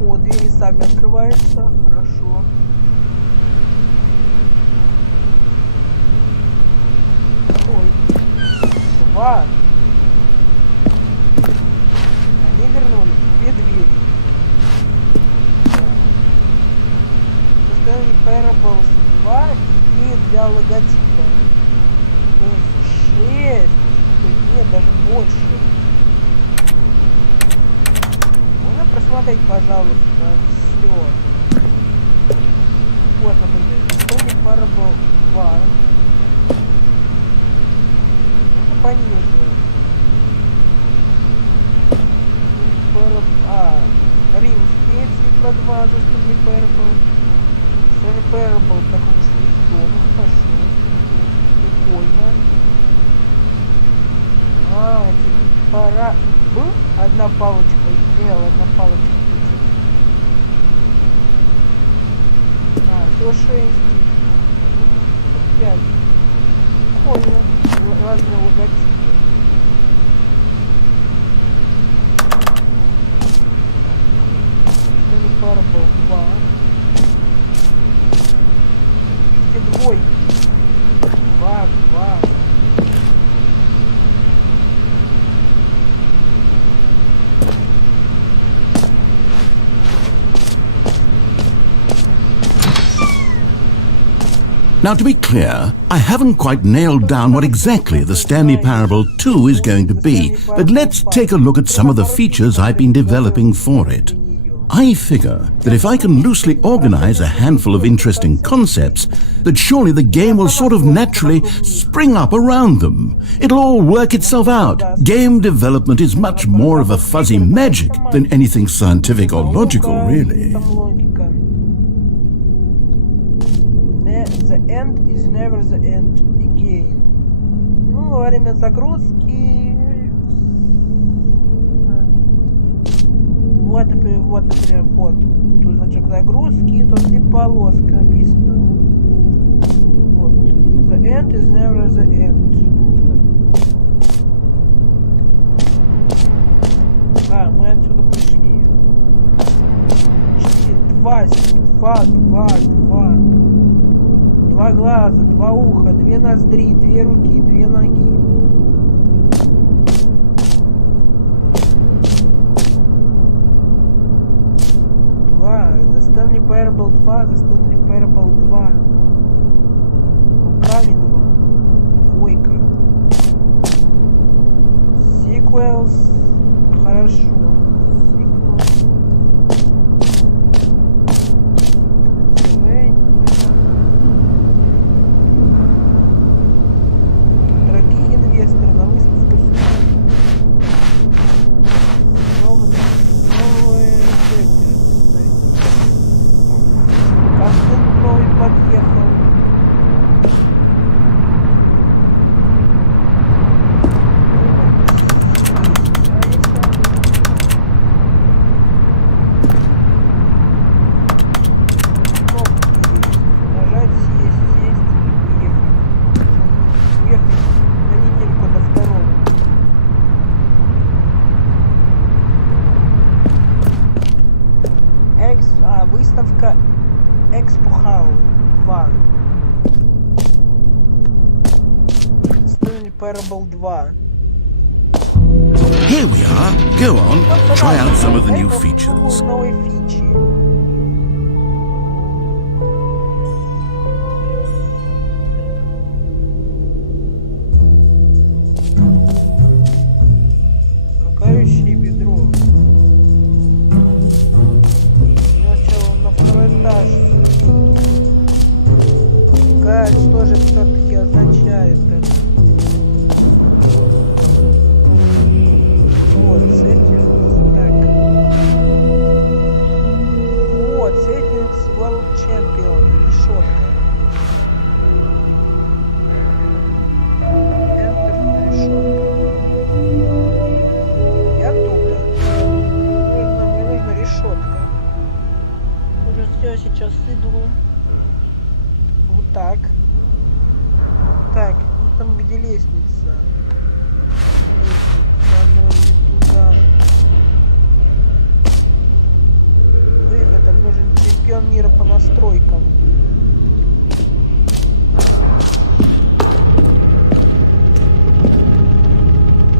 О, двери сами открываются. Хорошо. Ой. 2. Они вернулись. 2 двери. Стэнли Parables 2 идея для логотипа. То есть 6. Нет, даже больше. Можно просмотреть, пожалуйста, все. Вот, например, Стэнли Parables 2. Можно пониже. Римские цифра 2 за Стэнли Parables. Стэнли Parables такого шрифтом. Хорошо. Прикольно. Пора... Одна палочка. Одна палочка. Всего 6. 5. Прикольно. Разные логотипы. Стэнли Parables 2. Где двойки? 2. Now, to be clear, I haven't quite nailed down what exactly the Stanley Parable 2 is going to be, but let's take a look at some of the features I've been developing for it. I figure that if I can loosely organize a handful of interesting concepts, that surely the game will sort of naturally spring up around them. It'll all work itself out. Game development is much more of a fuzzy magic than anything scientific or logical, really. The end is never the end again. Ну, во время загрузки... Вот, например, вот. Тут значок загрузки, тут 3 полоски написано. Вот. The end is never the end. Мы отсюда пришли. 2. 2 глаза, 2 уха, 2 ноздри, 2 руки, 2 ноги. The Stэнли Parable 2, The Stэнли Parable 2. Руками 2. 2. Sequels. Хорошо. Дорогие инвесторы, на выставку новые контент новый подъехал. Нажать сесть и ехать. Уехать на недельку до 2. Выставка Expo Hall 2. Стэнли Parable 2. Here we are. Go on, try out some of the new features. Новые фичи. Замыкающее бедро. Сначала на второй этаж. Что же все-таки означает это? Вот, с этим так. иду. Вот так. Вот так. Ну там где лестница? Лестница, но не туда. Выход, там нужен чемпион мира по настройкам.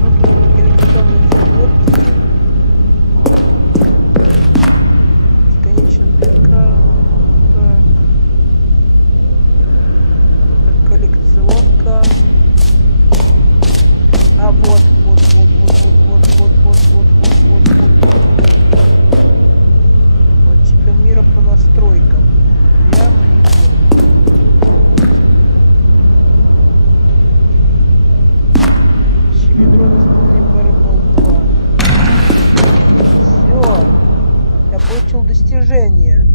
Ну тут коллекционные фигурки. Бесконечно близко. Вот так. Так, коллекционка. А вот. Вот чемпион мира по настройкам. Прямо и вот. Ведро на Стэнли Парабол 2. Все. Я получил достижение.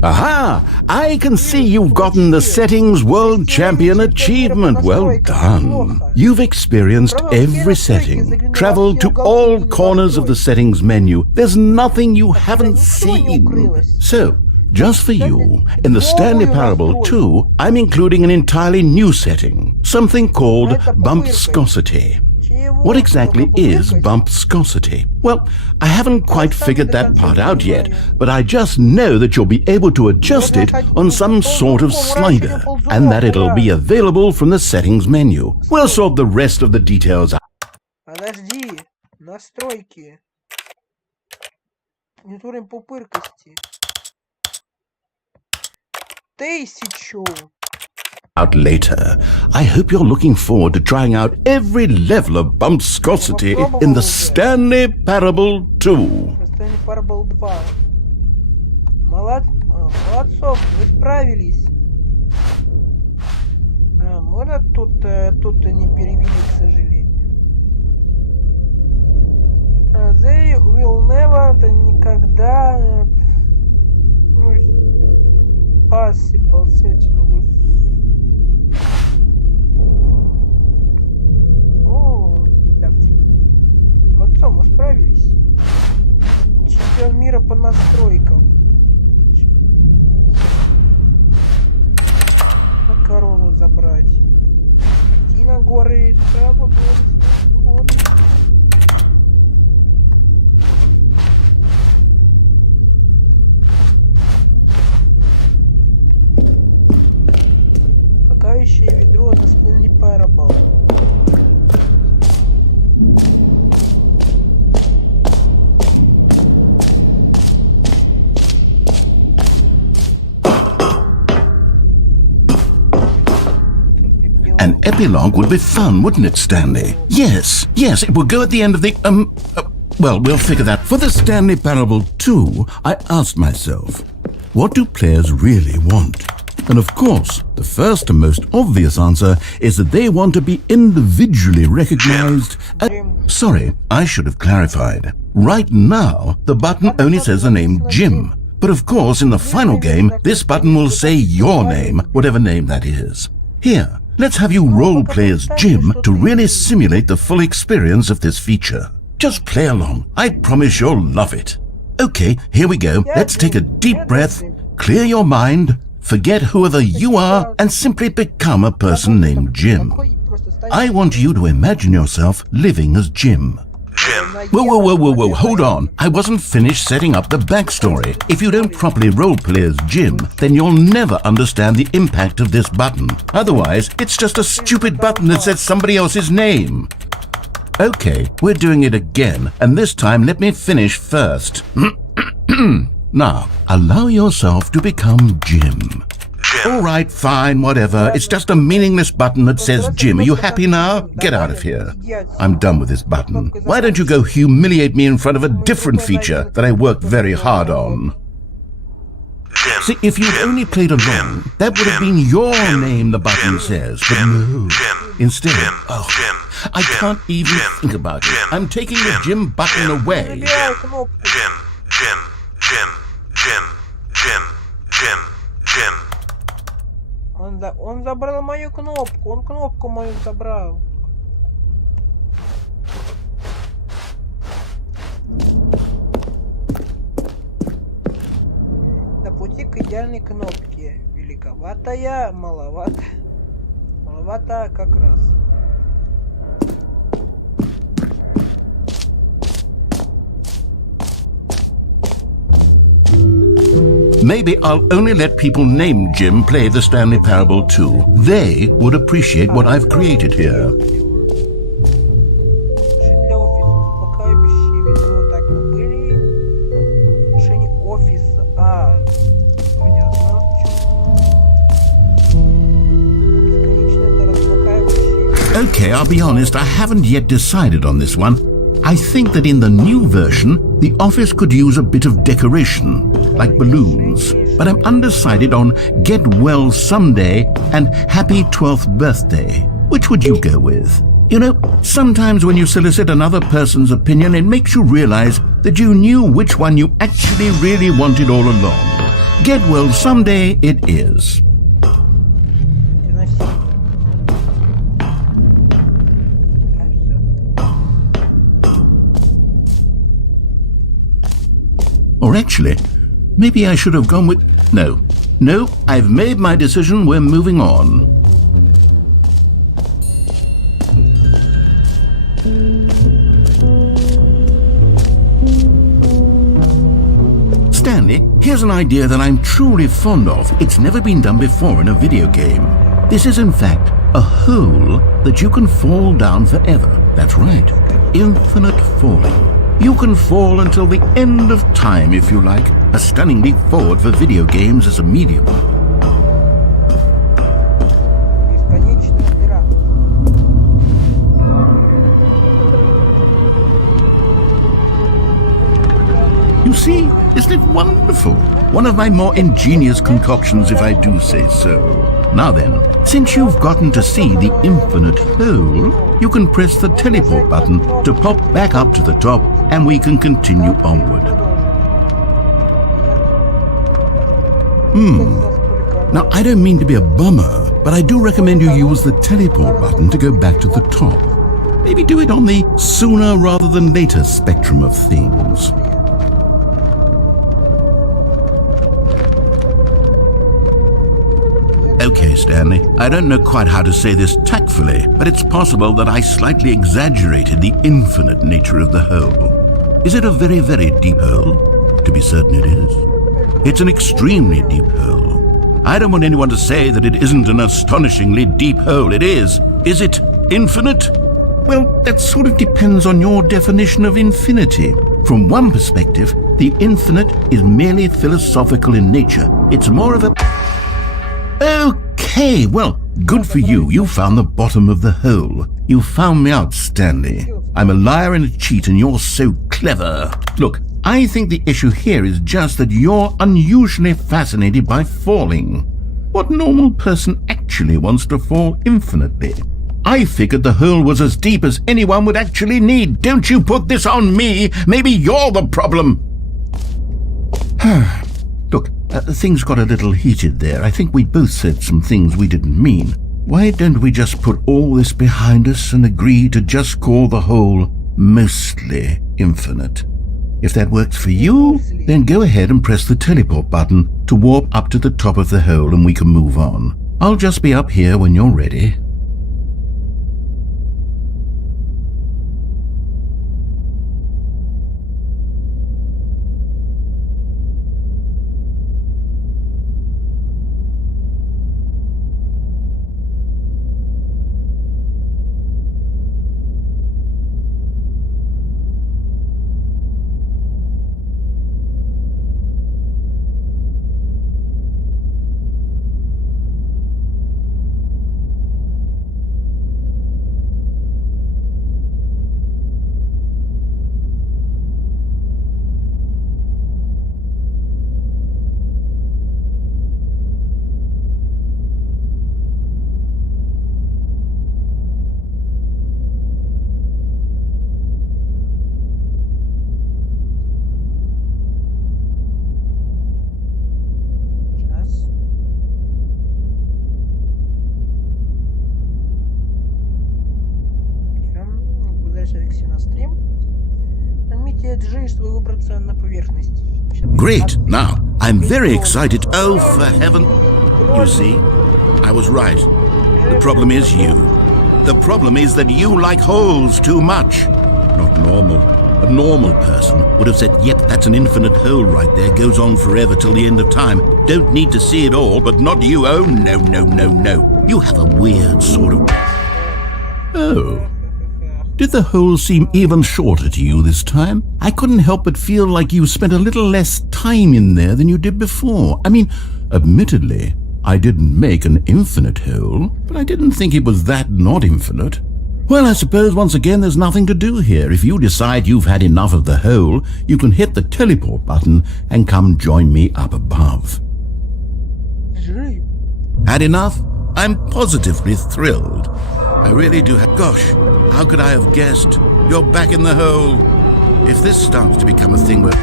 Aha! I can see you've gotten the Settings World Champion Achievement. Well done. You've experienced every setting, traveled to all corners of the settings menu. There's nothing you haven't seen. So, just for you, in the Stanley Parable 2, I'm including an entirely new setting, something called bumpscosity. What exactly is bumpscosity? Well, I haven't quite figured that part out yet, but I just know that you'll be able to adjust it on some sort of slider, and that it'll be available from the settings menu. We'll sort the rest of the details out. Подожди. Настройки. Мониторим пупыркости. 1000. Out later. I hope you're looking forward to trying out every level of bumpscosity in the Stanley Parable 2. Стэнли Парабол 2. Молодцов, вы справились. Можно тут не перевели, к сожалению. They will never, это никогда. Possible setting. О, да. Молодцом, мы справились. Чемпион мира по настройкам. На корону забрать. Идти на горы, право, горы. Покающее ведро на Стэнли Парабол. An epilogue would be fun, wouldn't it, Stanley? Yes, it would go at the end of the, well, we'll figure that. For the Stanley Parable 2, I asked myself, what do players really want? And of course, the first and most obvious answer is that they want to be individually recognized as... Sorry, I should have clarified. Right now, the button only says the name Jim. But of course, in the final game, this button will say your name, whatever name that is. Here, let's have you role-play as Jim to really simulate the full experience of this feature. Just play along. I promise you'll love it. Okay, here we go. Let's take a deep breath, clear your mind, forget whoever you are, and simply become a person named Jim. I want you to imagine yourself living as Jim. Whoa, hold on. I wasn't finished setting up the backstory. If you don't properly roleplay as Jim, then you'll never understand the impact of this button. Otherwise, it's just a stupid button that says somebody else's name. Okay, we're doing it again, and this time let me finish first. Now, allow yourself to become Jim. All right, fine, whatever. It's just a meaningless button that says Jim. Are you happy now? Get out of here. I'm done with this button. Why don't you go humiliate me in front of a different feature that I worked very hard on? See, if you'd only played along, that would have been your name the button says. But no. Instead, I can't even think about it. I'm taking the Jim button away. Jim. Он забрал мою кнопку. Он кнопку мою забрал. идеальной кнопки. Великоватая, маловато. Маловато как раз. Maybe I'll only let people named Jim play the Stanley Parable too. They would appreciate what I've created here. Решение для офиса. Успокаивающее ведро. Так, мы были. Решение офиса. Понятно. Бесконечное да успокаивающее. Okay, I'll be honest, I haven't yet decided on this one. I think that in the new version, the office could use a bit of decoration, like balloons. But I'm undecided on Get Well Someday and Happy 12th Birthday. Which would you go with? You know, sometimes when you solicit another person's opinion, it makes you realize that you knew which one you actually really wanted all along. Get Well Someday it is. Or actually, maybe I should have gone with... No, I've made my decision, we're moving on. Stanley, here's an idea that I'm truly fond of. It's never been done before in a video game. This is in fact a hole that you can fall down forever. That's right, infinite falling. You can fall until the end of time if you like. A stunning leap forward for video games as a medium. Бесконечная дыра. You see, isn't it wonderful? One of my more ingenious concoctions, if I do say so. Now then, since you've gotten to see the infinite hole, you can press the teleport button to pop back up to the top and we can continue onward. Now, I don't mean to be a bummer, but I do recommend you use the teleport button to go back to the top. Maybe do it on the sooner rather than later spectrum of things. Okay, Stanley, I don't know quite how to say this tactfully, but it's possible that I slightly exaggerated the infinite nature of the hole. Is it a very, very deep hole? To be certain it is. It's an extremely deep hole. I don't want anyone to say that it isn't an astonishingly deep hole. It is. Is it infinite? Well, that sort of depends on your definition of infinity. From one perspective, the infinite is merely philosophical in nature. It's more of a... Okay, well, good for you. You found the bottom of the hole. You found me out, Stanley. I'm a liar and a cheat, and you're so clever. Look, I think the issue here is just that you're unusually fascinated by falling. What normal person actually wants to fall infinitely? I figured the hole was as deep as anyone would actually need. Don't you put this on me. Maybe you're the problem. Look, things got a little heated there. I think we both said some things we didn't mean. Why don't we just put all this behind us and agree to just call the hole mostly infinite? If that works for you, then go ahead and press the teleport button to warp up to the top of the hole and we can move on. I'll just be up here when you're ready. Нажмите G, чтобы выбраться на поверхность. Great. Now, I'm very excited. Oh, for heaven. You see, I was right. The problem is you. The problem is that you like holes too much. Not normal. A normal person would have said, yep, that's an infinite hole right there, goes on forever till the end of time. Don't need to see it all, but not you. Oh, no, no, no, no. You have a weird sort of... Oh. Did the hole seem even shorter to you this time? I couldn't help but feel like you spent a little less time in there than you did before. I mean, admittedly, I didn't make an infinite hole, but I didn't think it was that not infinite. Well, I suppose once again there's nothing to do here. If you decide you've had enough of the hole, you can hit the teleport button and come join me up above. Had enough? I'm positively thrilled. I really do have... Gosh, how could I have guessed? You're back in the hole. If this starts to become a thing where...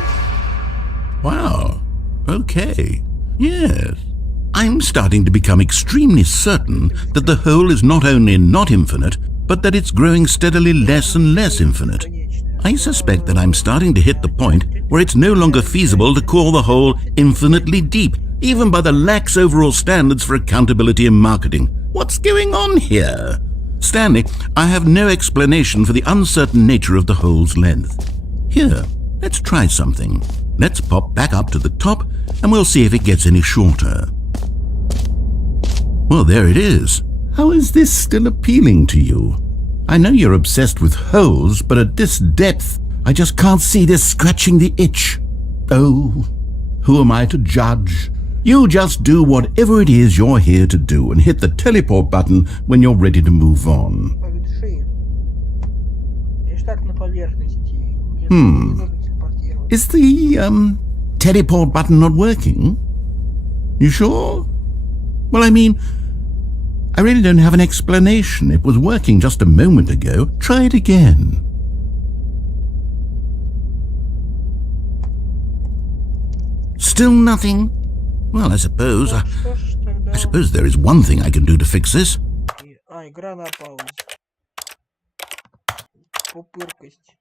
Wow. Okay. Yes. I'm starting to become extremely certain that the hole is not only not infinite, but that it's growing steadily less and less infinite. I suspect that I'm starting to hit the point where it's no longer feasible to call the hole infinitely deep, even by the lax overall standards for accountability and marketing. What's going on here? Stanley, I have no explanation for the uncertain nature of the hole's length. Here, let's try something. Let's pop back up to the top, and we'll see if it gets any shorter. Well, there it is. How is this still appealing to you? I know you're obsessed with holes, but at this depth, I just can't see this scratching the itch. Oh, who am I to judge? You just do whatever it is you're here to do and hit the teleport button when you're ready to move on. Is the, teleport button not working? You sure? Well, I mean, I really don't have an explanation. It was working just a moment ago. Try it again. Still nothing? Well, I suppose there is one thing I can do to fix this. Игра на паузе. Пупыркость.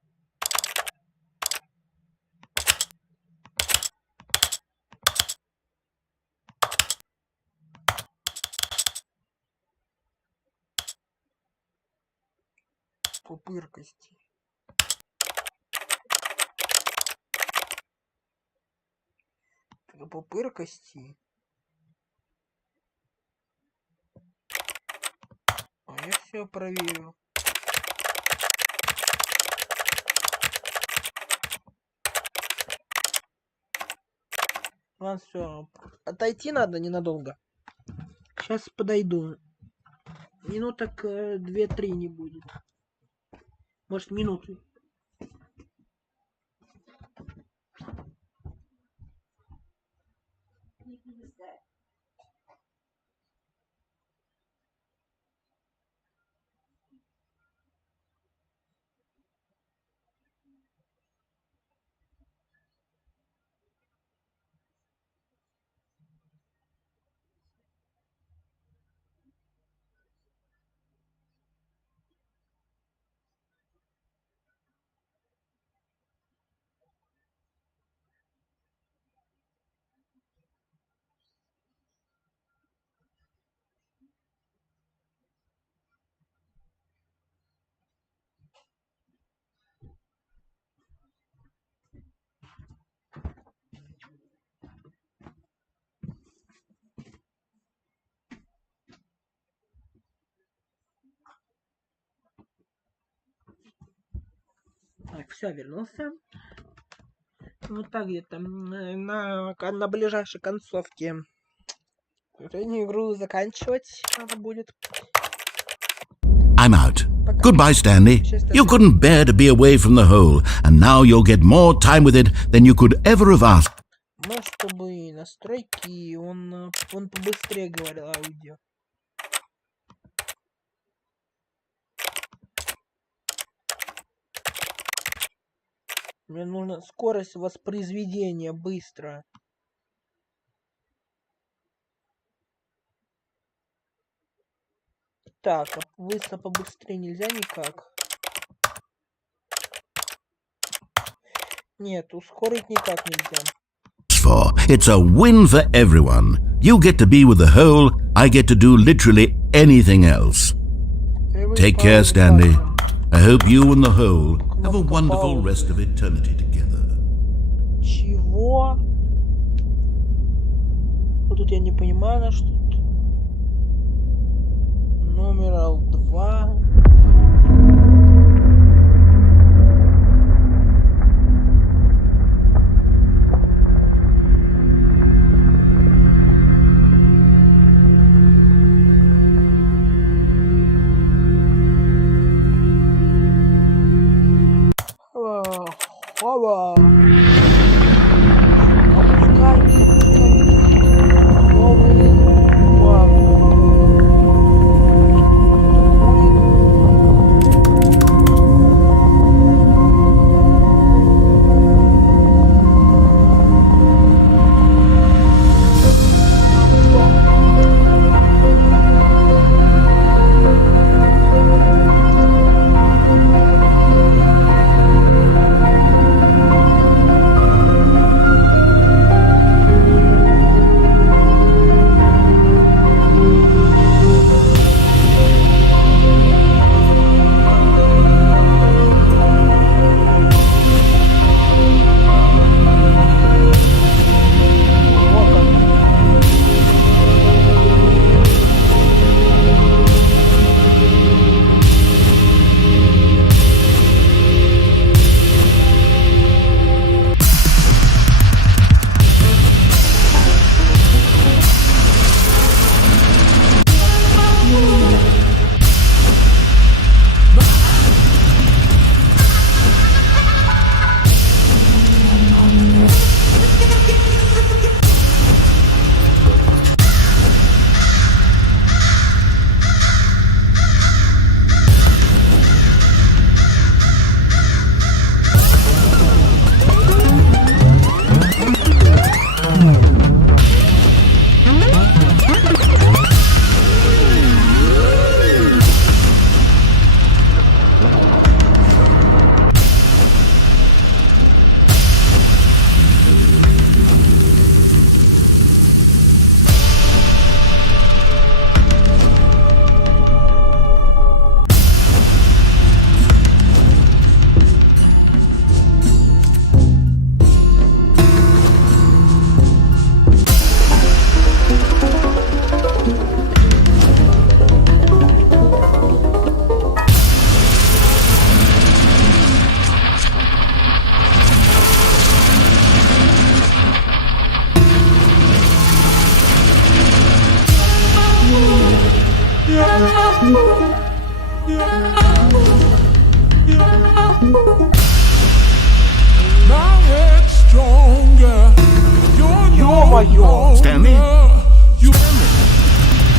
Пупыркости. Пупыркости. А я все проверю. Ладно, все. Отойти надо ненадолго. Сейчас подойду. Минуток 2-3 не будет. Может, минуту. Так, все, вернулся. Вот так где-то на ближайшей концовке. Эту игру заканчивать надо будет. I'm out. Goodbye, Stanley. You couldn't bear to be away from the hole, and now you'll get more time with it than you could ever have asked. Может, чтобы настройки, он побыстрее говорил аудио. Мне нужна скорость воспроизведения быстро. Так, а быстро побыстрее нельзя никак. Нет, ускорить никак нельзя. For it's a win for everyone. You get to be with the whole, I get to do literally anything else. Take care, Stanley. I hope you and the whole have a wonderful rest of eternity together. Чего? Вот тут я не понимаю, на что тут. Номер 2. Опа. Опускаемся. Новый план. Ё-моё! Stanley?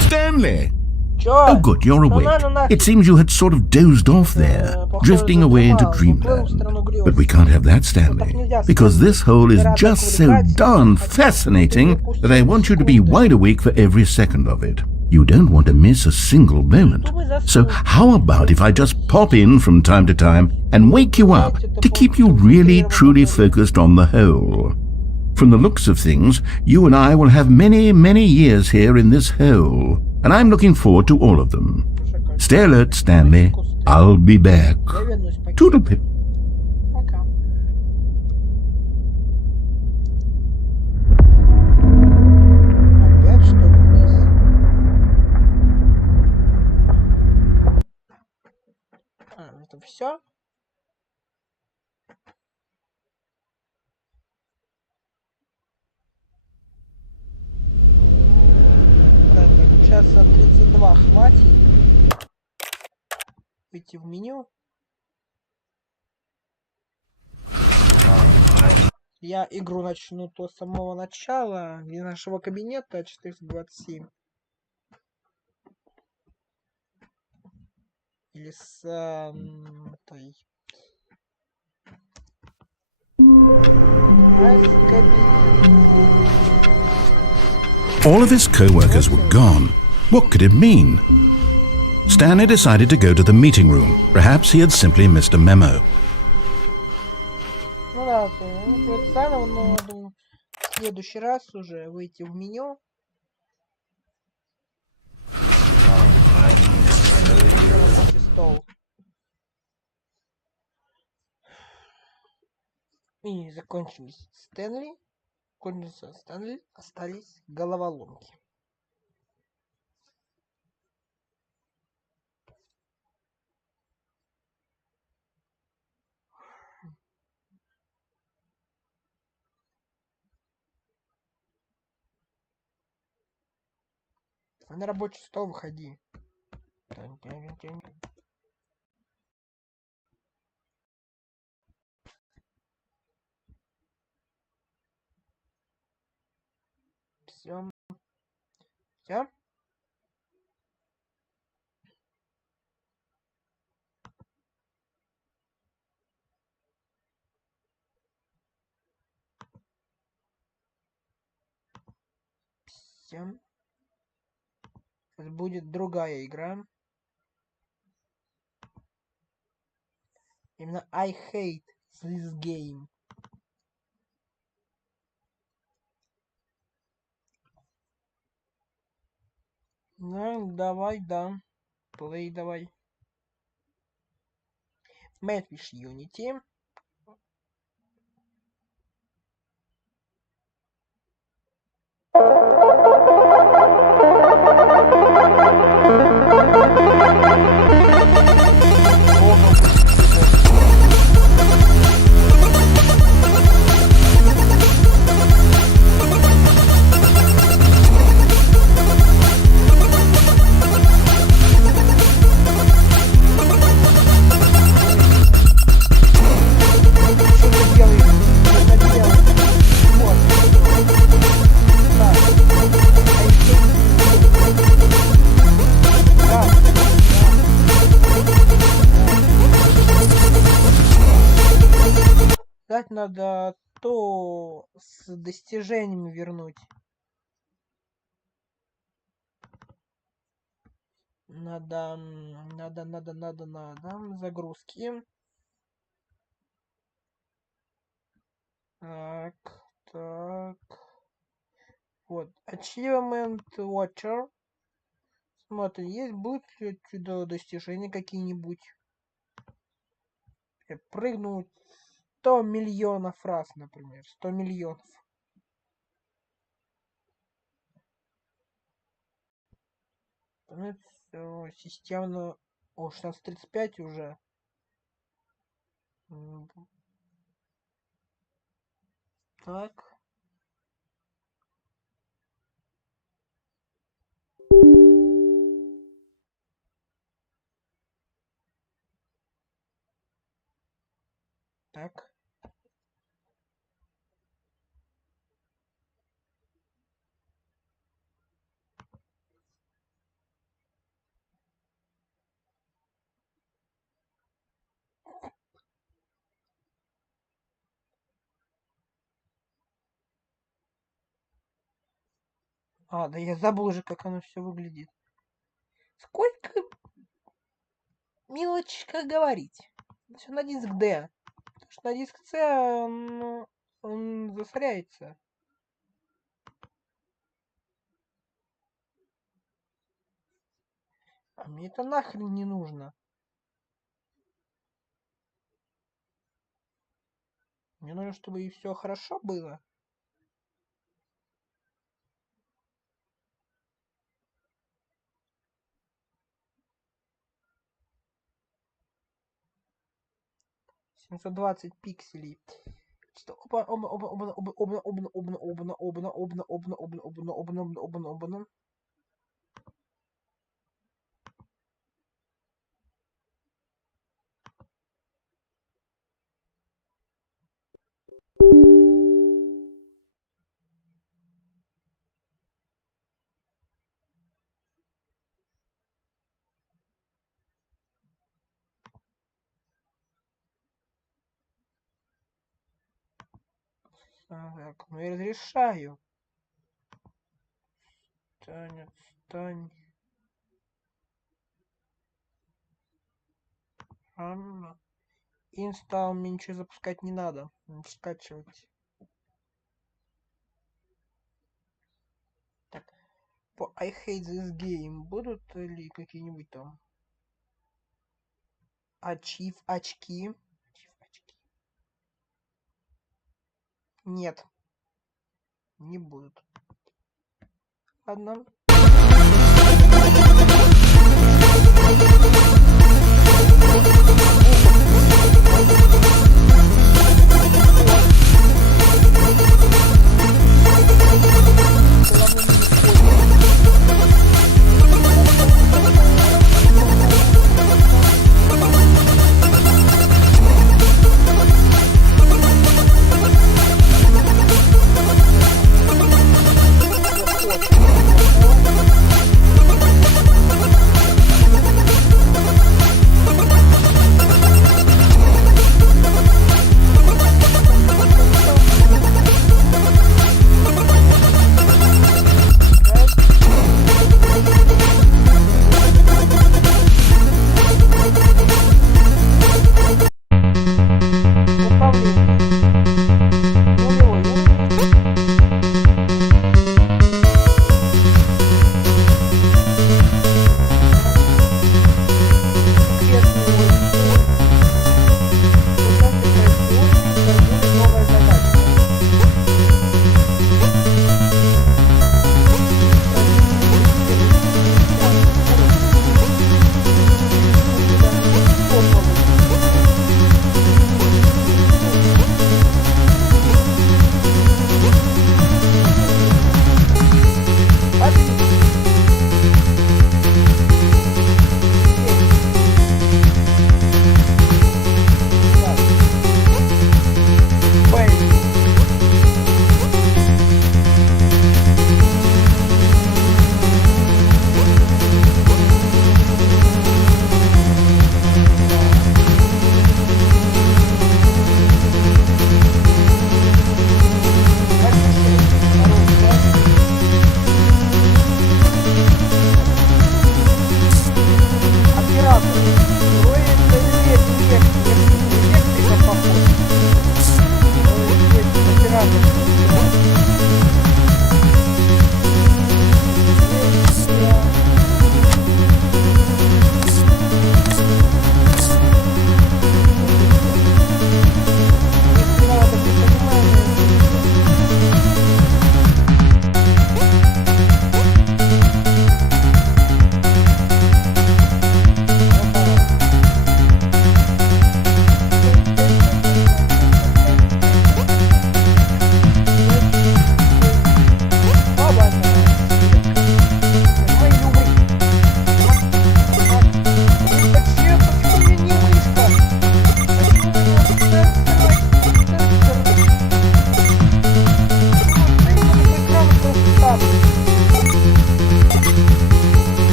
Stanley! Чё? Oh, good, you're awake. It seems you had sort of dozed off there, drifting away into dreamland. But we can't have that, Stanley, because this hole is just so darn fascinating that I want you to be wide awake for every second of it. You don't want to miss a single moment. So how about if I just pop in from time to time and wake you up to keep you really, truly focused on the hole? From the looks of things, you and I will have many, many years here in this hole, and I'm looking forward to all of them. Stay alert, Stanley. I'll be back. Я вернусь, пока. Toodlepip. Пока. Опять что ли вниз? Это все? Да, так, часа 32 хватит. Выйти в меню. Я игру начну то с самого начала, где нашего кабинета 427. Или с той. All of his co-workers were gone. What could it mean? Stanley decided to go to the meeting room. Perhaps he had simply missed a memo. Ну да, сразу. Ну, придётся заново, но думаю, в следующий раз уже выйти в меню. Рабочий стол. И закончились Стэнли. Кончился Стэнли. Остались головоломки. А на рабочий стол выходи. Все. Все. Все. Сейчас будет другая игра. Именно I hate this game. Ну, давай, да. Play давай. Matchfish Unity. Что ты делаешь? Что ты делаешь? Вот. Так. Дать надо то с достижениями вернуть. Надо загрузки. Так, так. Вот. Achievement Watcher. Смотри, есть будут ли отсюда достижения какие-нибудь? Прыгнуть 100 миллионов раз, например. 100 миллионов. Системно. О, 16:35 уже. Так. Так. А, да я забыл уже, как оно все выглядит. Сколько мелочка говорить. Все на диск D. Потому что на диск C он засоряется. А мне это нахрен не нужно. Мне нужно, чтобы и все хорошо было. Семьсот двадцать пикселей. Что? Опа, оба, оба, оба, оба, оба, оба, оба, оба, оба, оба, оба, оба, оба, оба, оба, оба, оба. Так, ну я разрешаю. Отстань, отстань. Анна. Инсталл, мне ничего запускать не надо. Скачивать. Так. По I hate this game будут ли какие-нибудь там очки? Нет. Не будут. Ладно.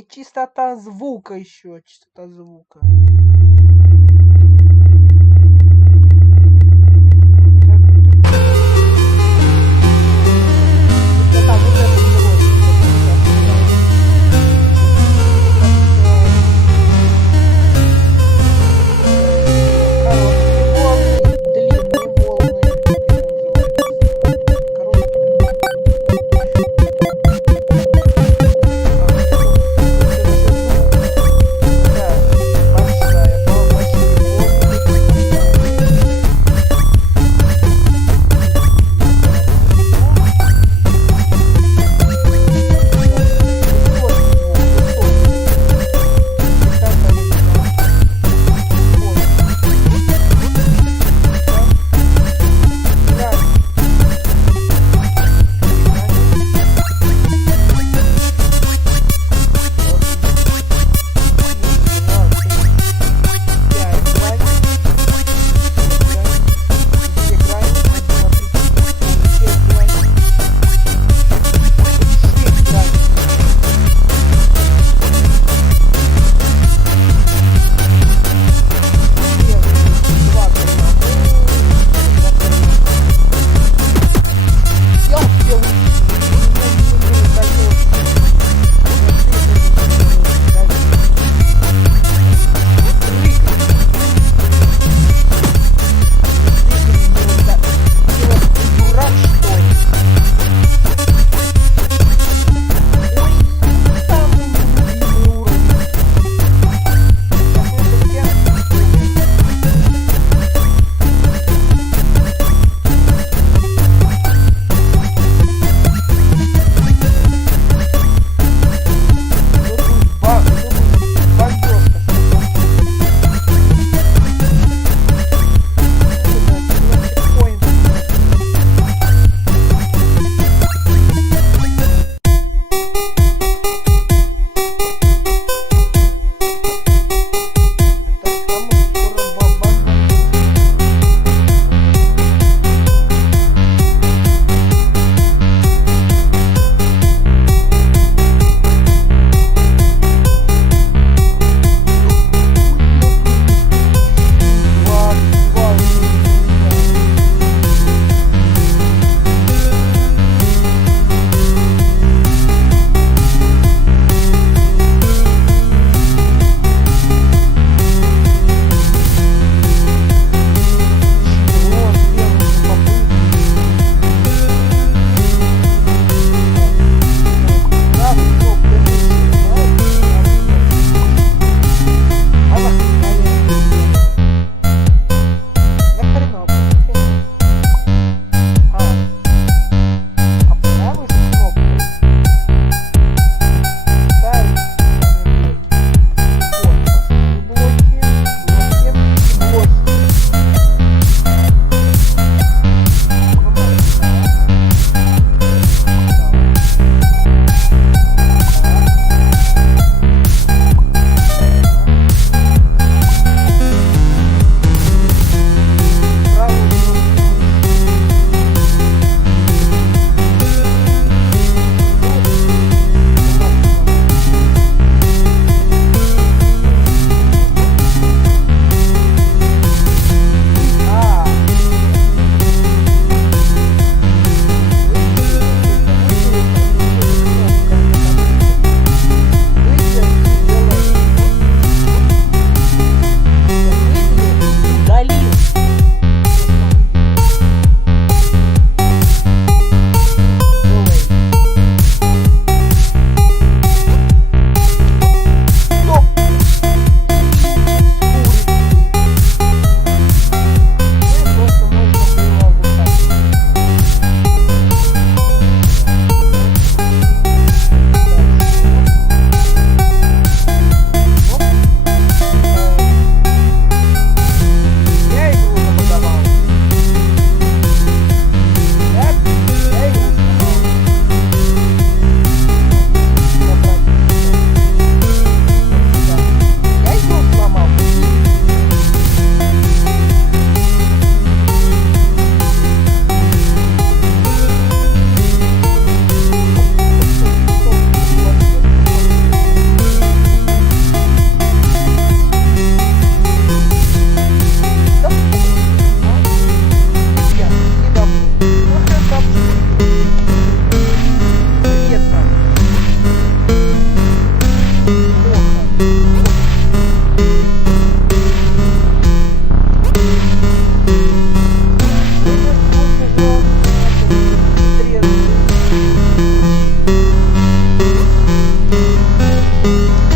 Ой, чистота звука еще, чистота звука.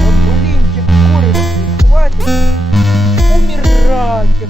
Вот блинчик курицы, хватит умирать. Я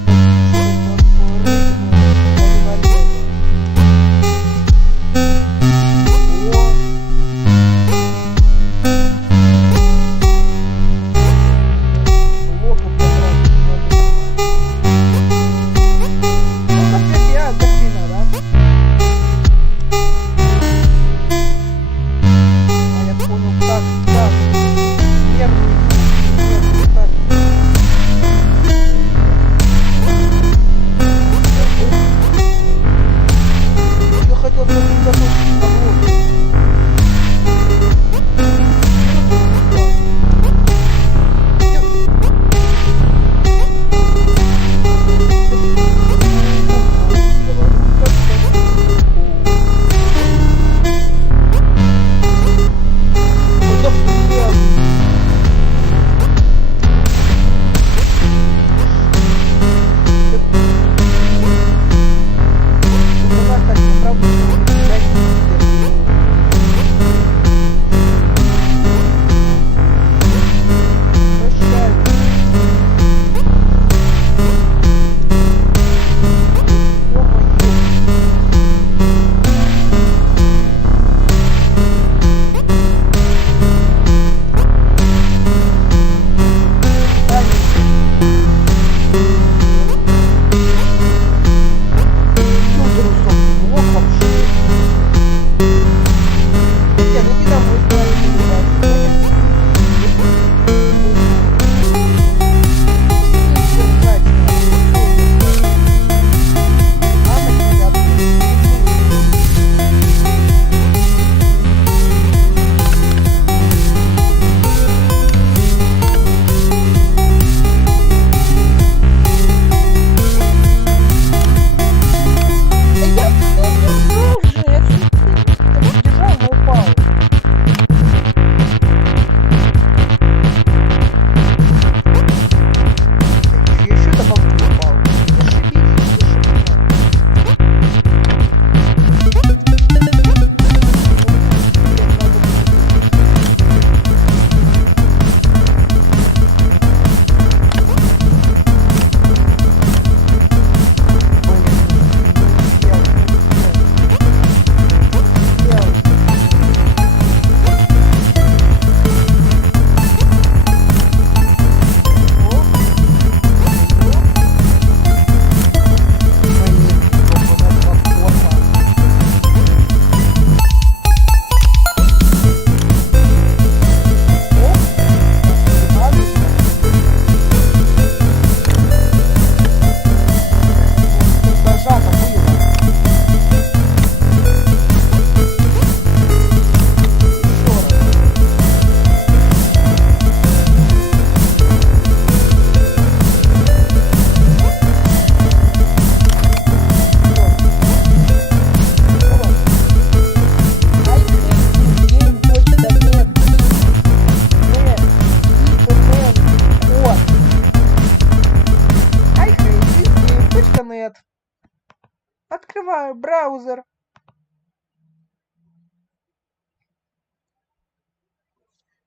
Открываю браузер.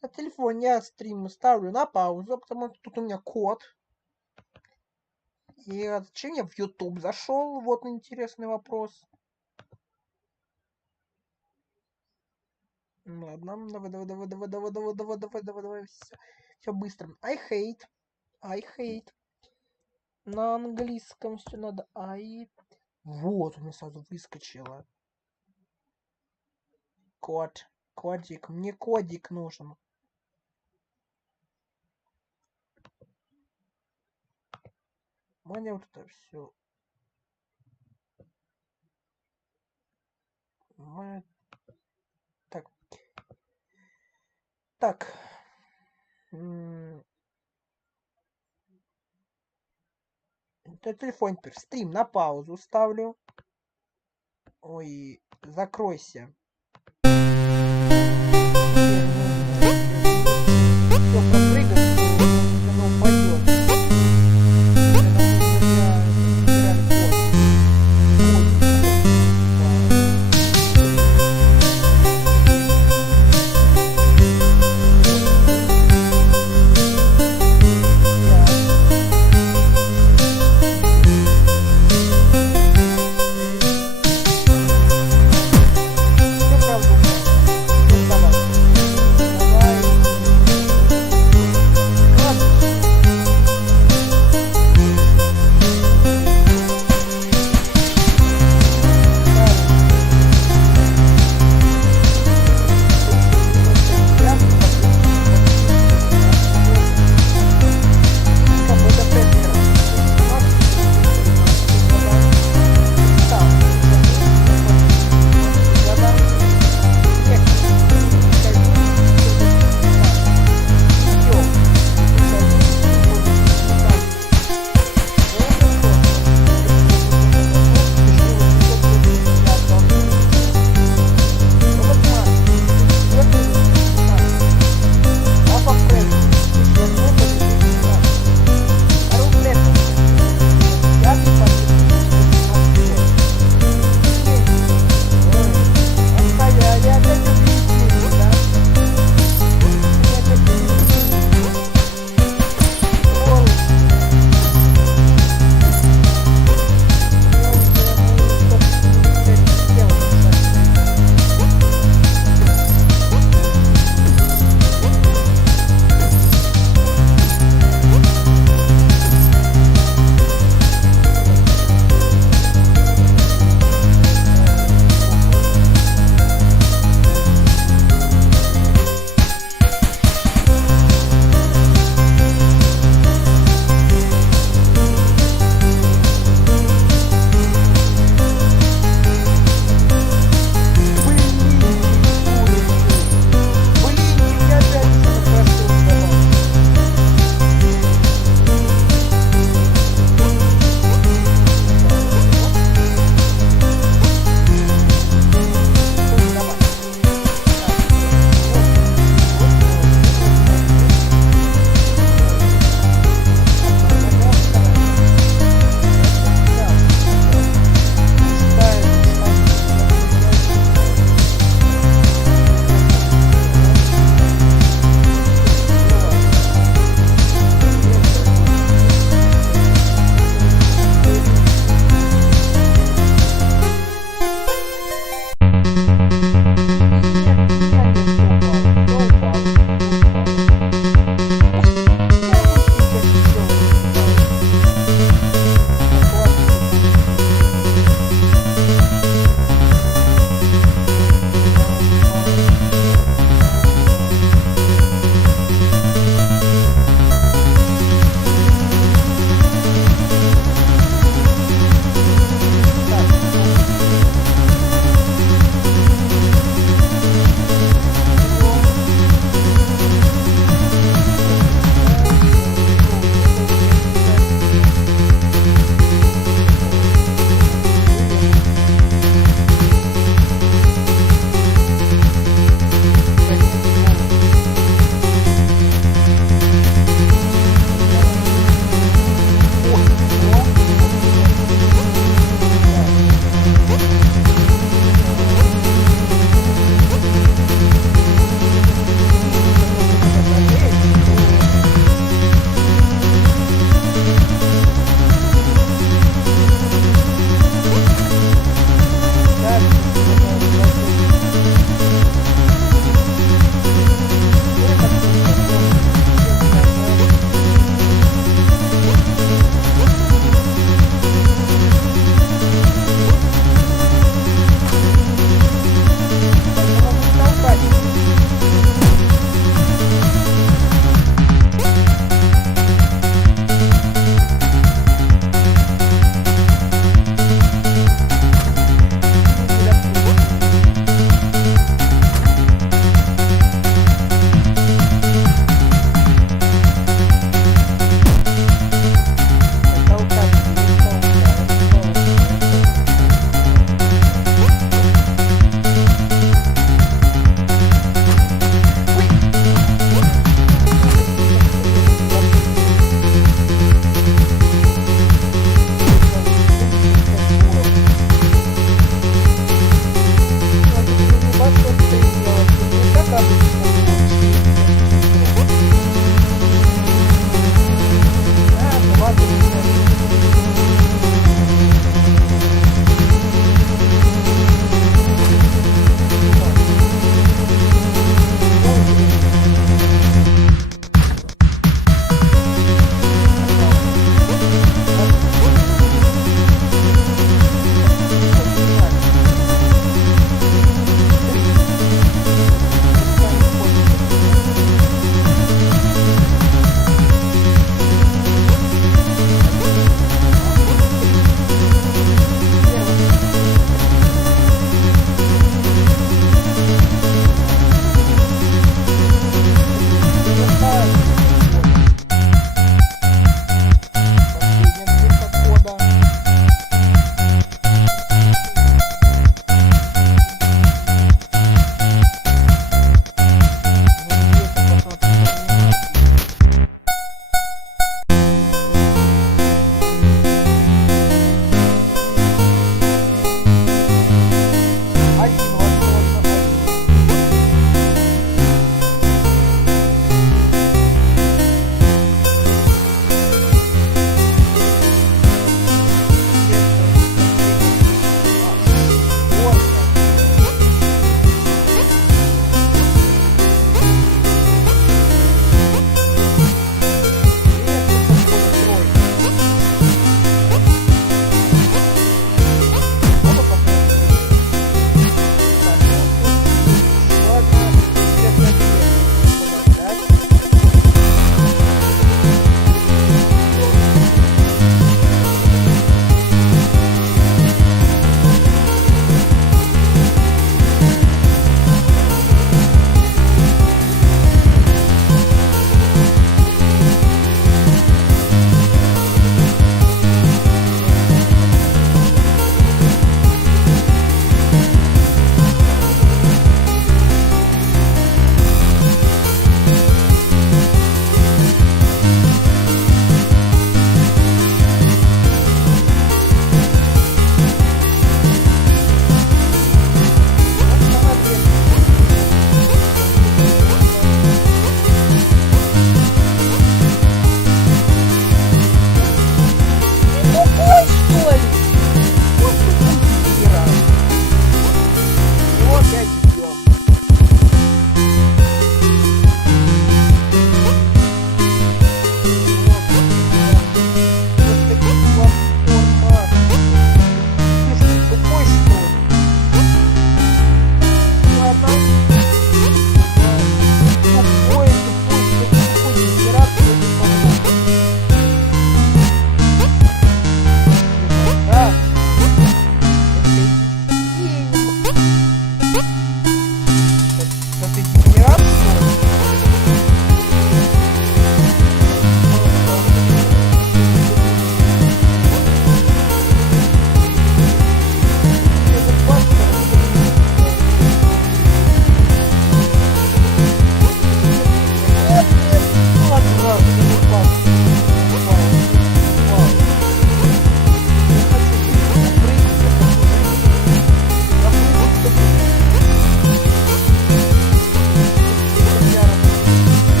На телефоне я стрим ставлю на паузу, потому что тут у меня код. И зачем я в YouTube зашел? Вот интересный вопрос. Ладно, давай. Все быстро. I hate. На английском все надо. Вот, у меня сразу выскочило. Кодик. Мне кодик нужен. Мне вот это все. Так. Это телефон теперь. Стрим на паузу ставлю. Ой, закройся. Все, попрыгай, оно упадет.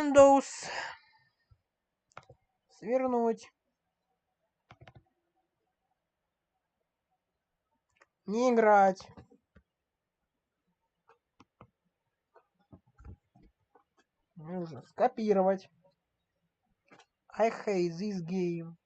Windows. Свернуть. Не играть. Нужно скопировать. I hate this game.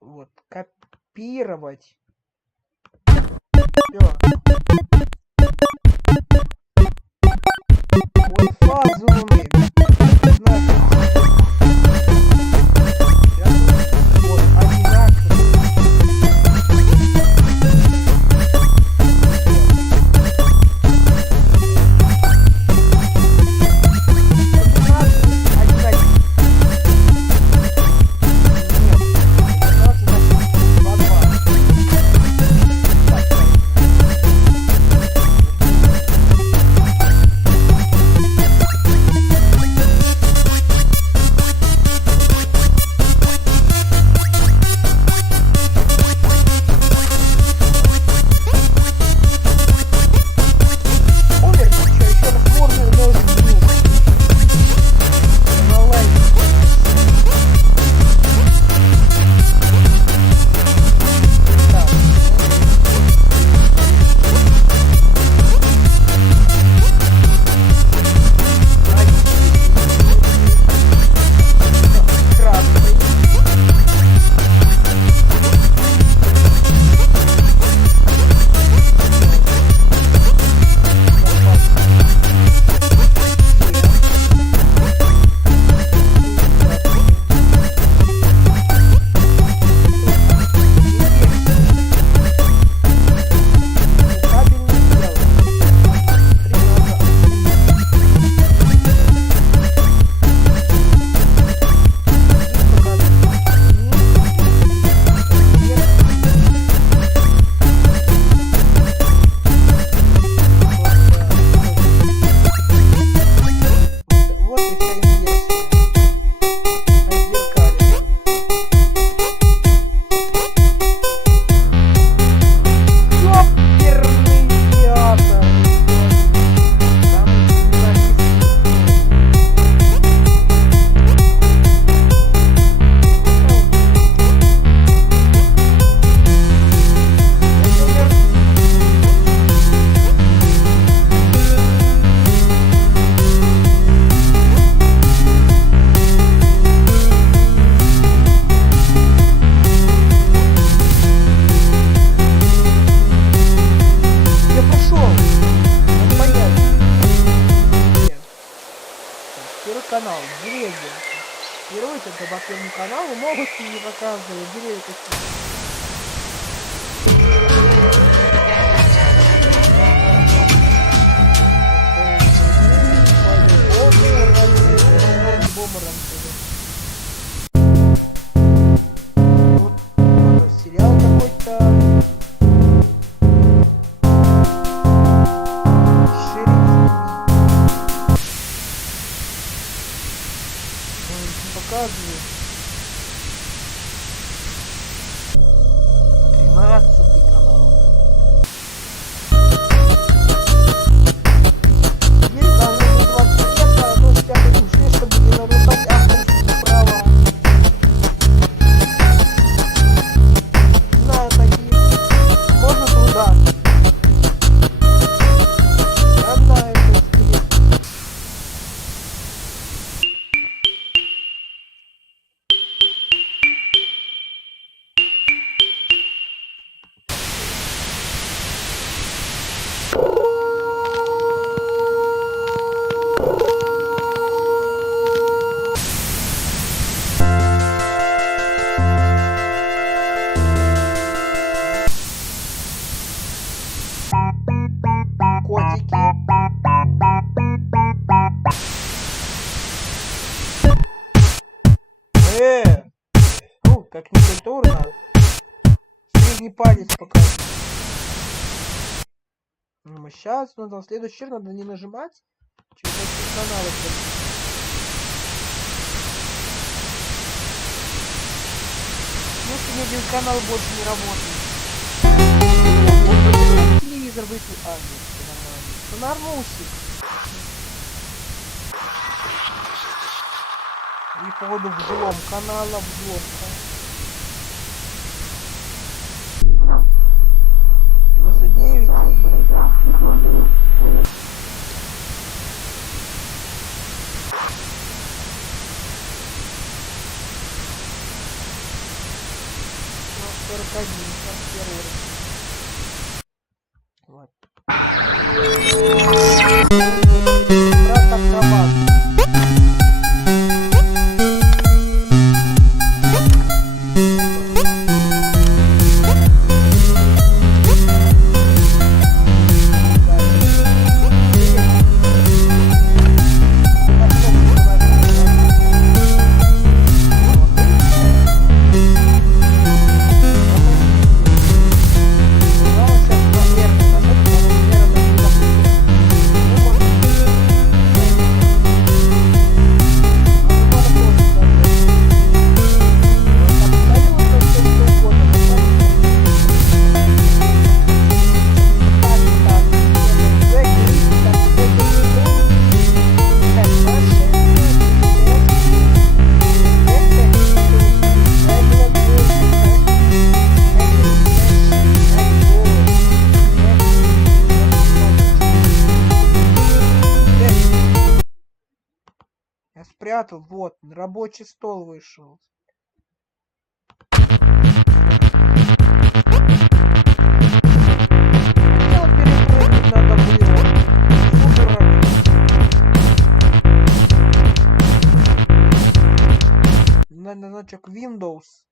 Вот, копировать. Все. Ой, фазу умею. Вот, одинаково. Канал, деревья. Герои только по первому каналу могут не показывать деревья такие. Сериал какой-то. Показывает 13 канал. Есть там 20 лет, но 5 ушли, чтобы не нарушать авторские права. Знаю такие. Можно туда. как не культурно. Средний палец показывает. Ну, сейчас надо, следующий раз надо не нажимать. Через каналы. Ну, что ни один канал больше не работает. Телевизор выключил. А, нет, все нормально. Все нормусик. И походу взлом канала, взлом. 99 и... Ну, 41, 41. Вот. Брат акробат. Я спрятал, вот, на рабочий стол вышел. Хотел перепрыгнуть, надо было. Супер. Надо значок Windows.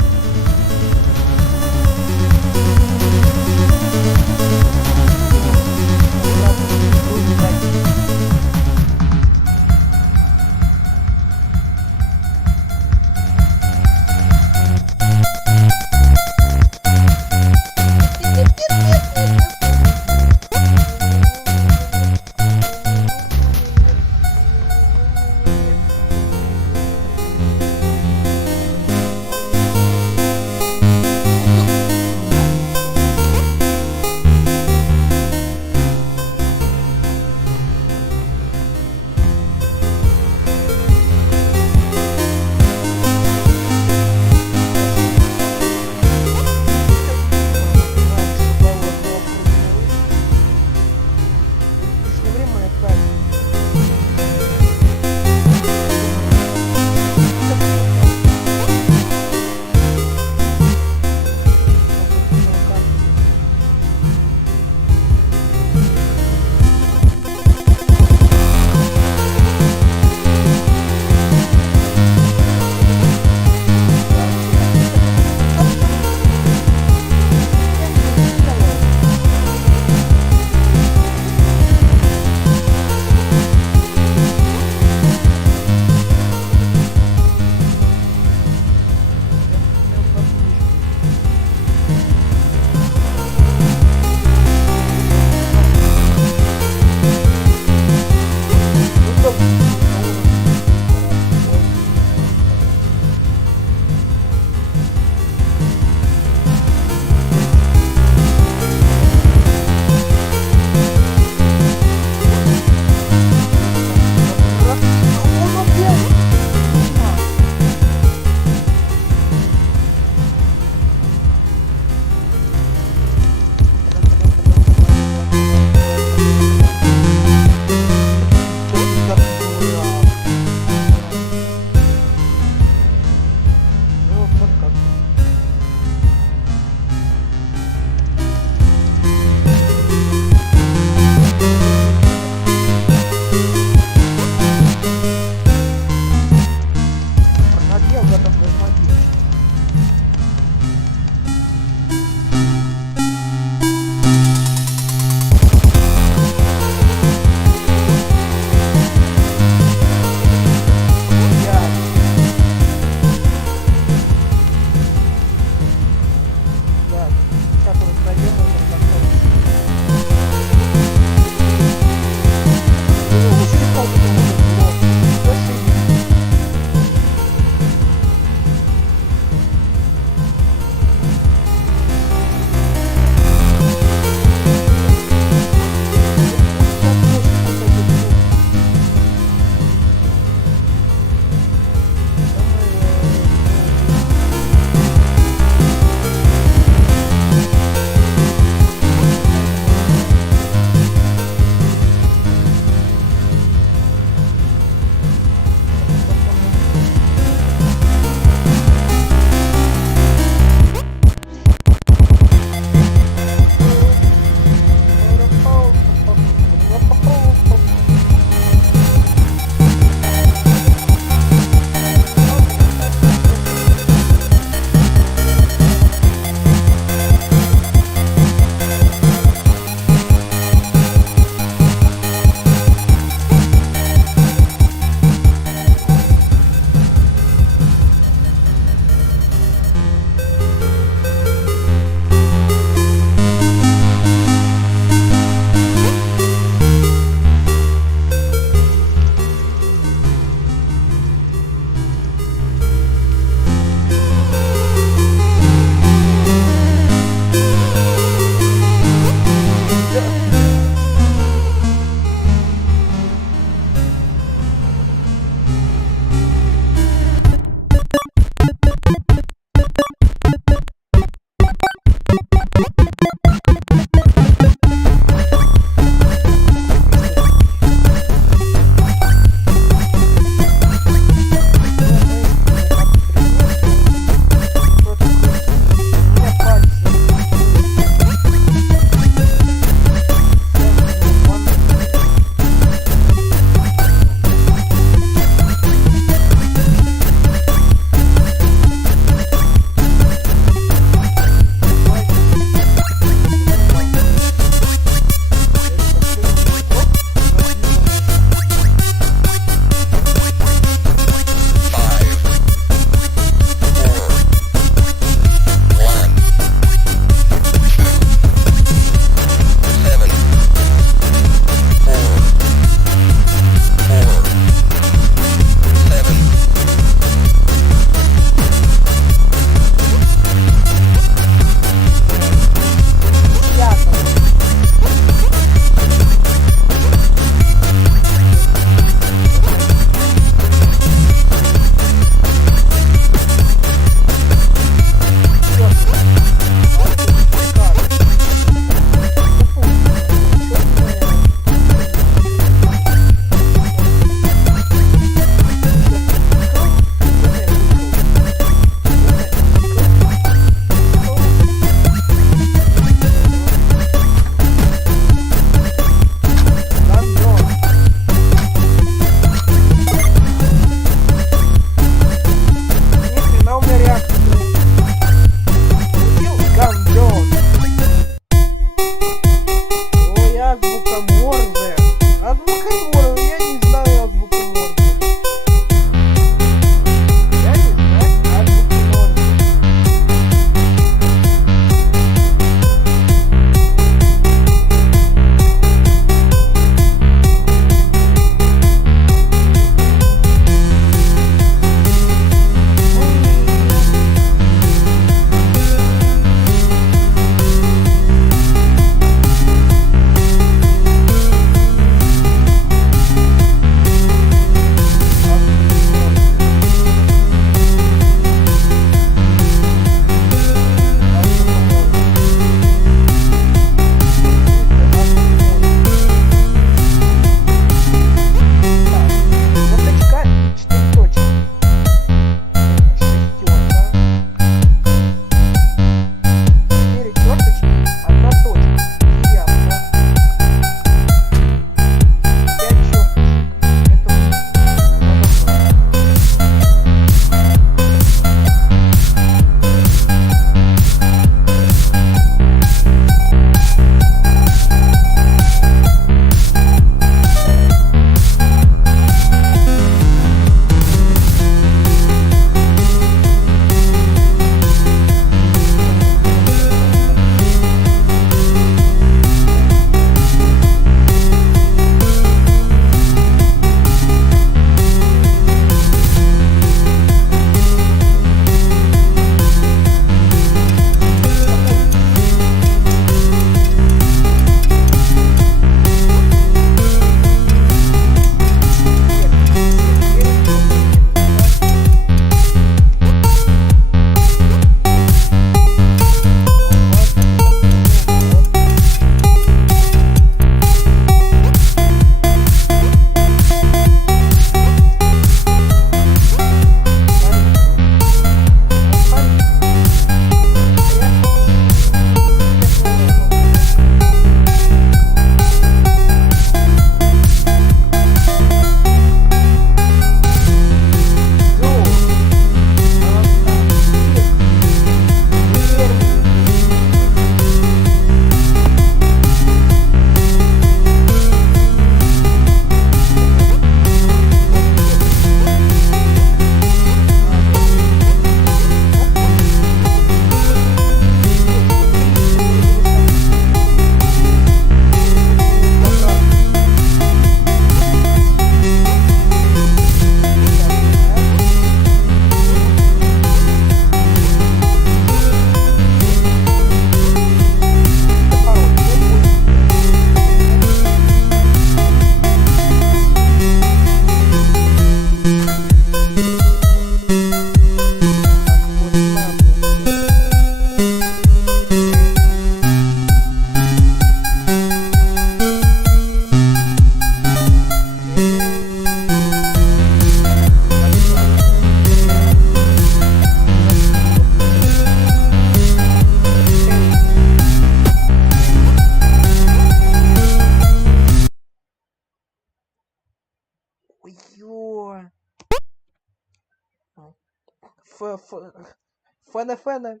Фена-фена.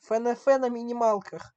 Фена-фена минималках.